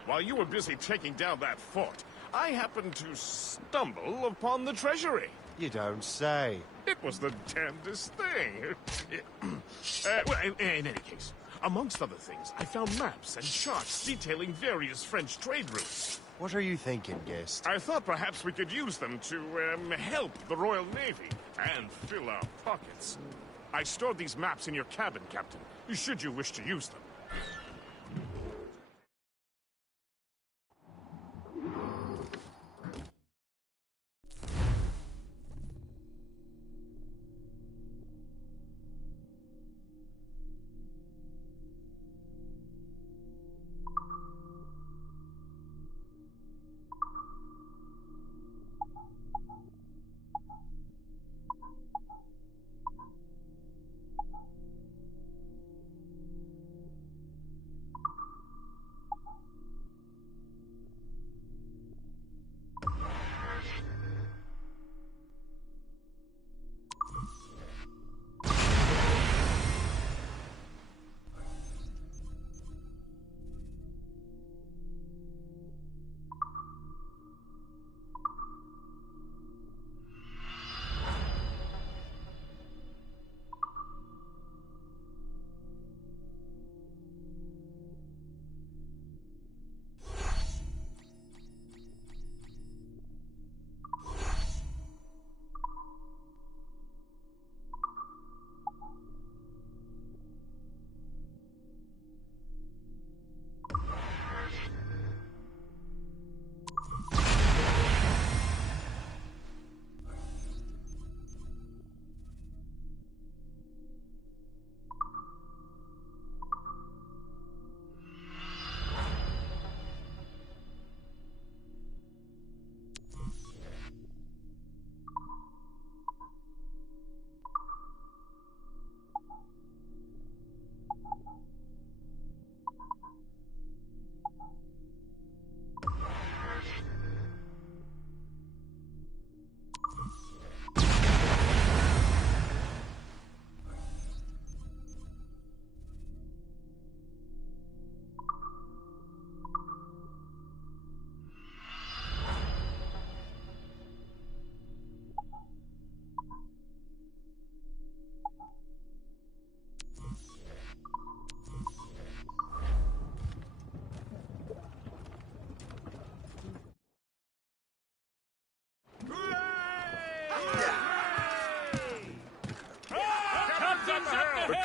While you were busy taking down that fort, I happened to stumble upon the treasury. You don't say. It was the damnedest thing. Well, in any case, amongst other things, I found maps and charts detailing various French trade routes. What are you thinking, Gist? I thought perhaps we could use them to help the Royal Navy and fill our pockets. I stored these maps in your cabin, Captain, should you wish to use them.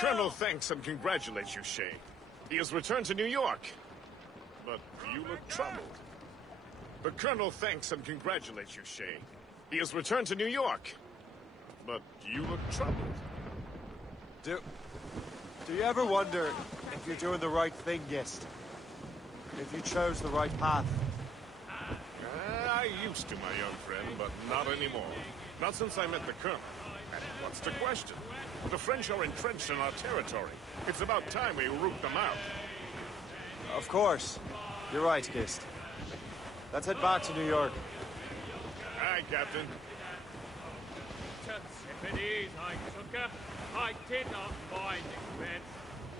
Colonel thanks and congratulates you, Shay. He has returned to New York. But you look troubled. The Colonel thanks and congratulates you, Shay. He has returned to New York. But you look troubled. Do you ever wonder if you're doing the right thing, Gist? If you chose the right path? I used to, my young friend, but not anymore. Not since I met the Colonel. And what's the question? The French are entrenched in our territory. It's about time we root them out. Of course. You're right, Gist. Let's head back to New York. Aye, Captain. Tiffany's I took her. I did not mind expense.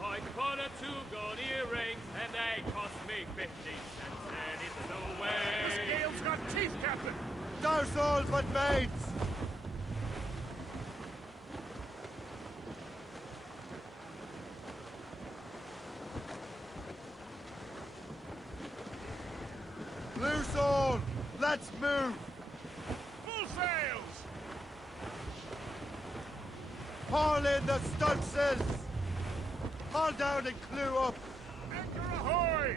I bought her 2 gold earrings, and they cost me 50 cents, and it's away. The scale's got teeth, Captain! No souls but maids! Loose all! Let's move! Full sails! Haul in the stunsails! Haul down and clew up! Anchor ahoy!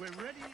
We're ready and...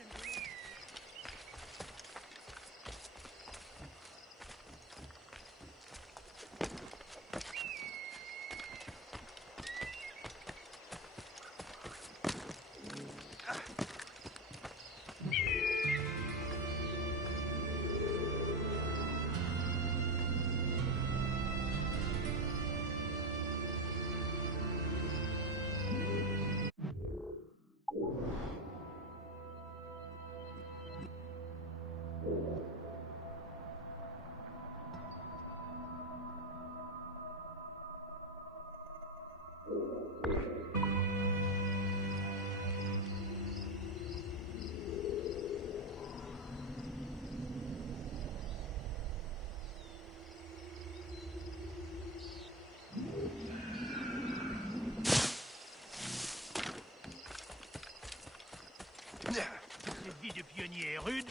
Cette vie de pionnier est rude.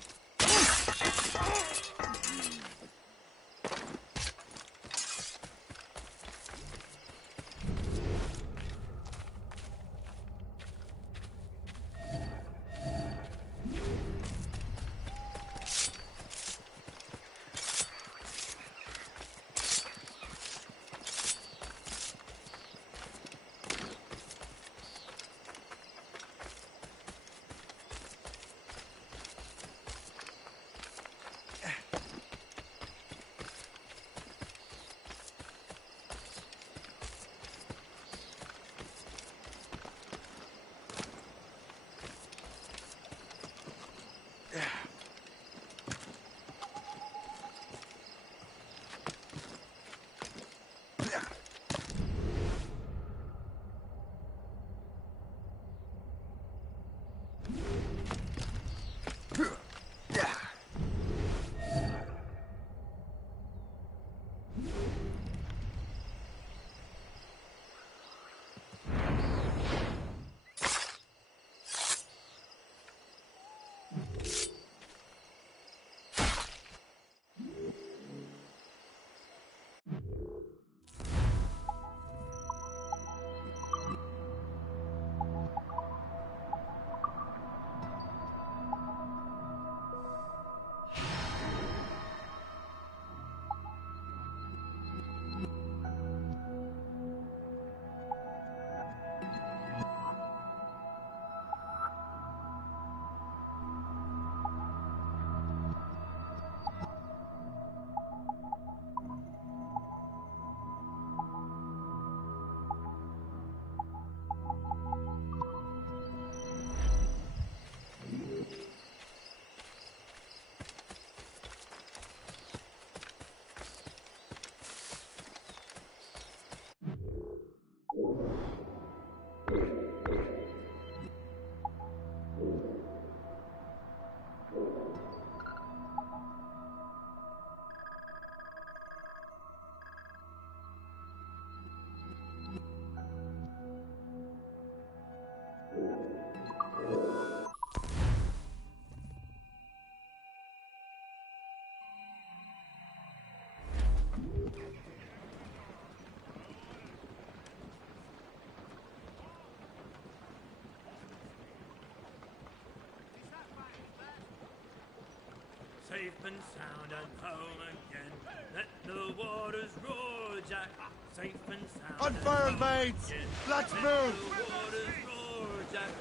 Safe and sound and home again. Let the waters roar, Jack. Safe and sound. Unfurled, mates! Let's move! Let the waters roar, Jack.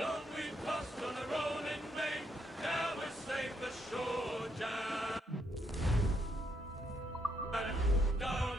Long we've tossed on the rolling main. Now we're safe ashore, Jack. Down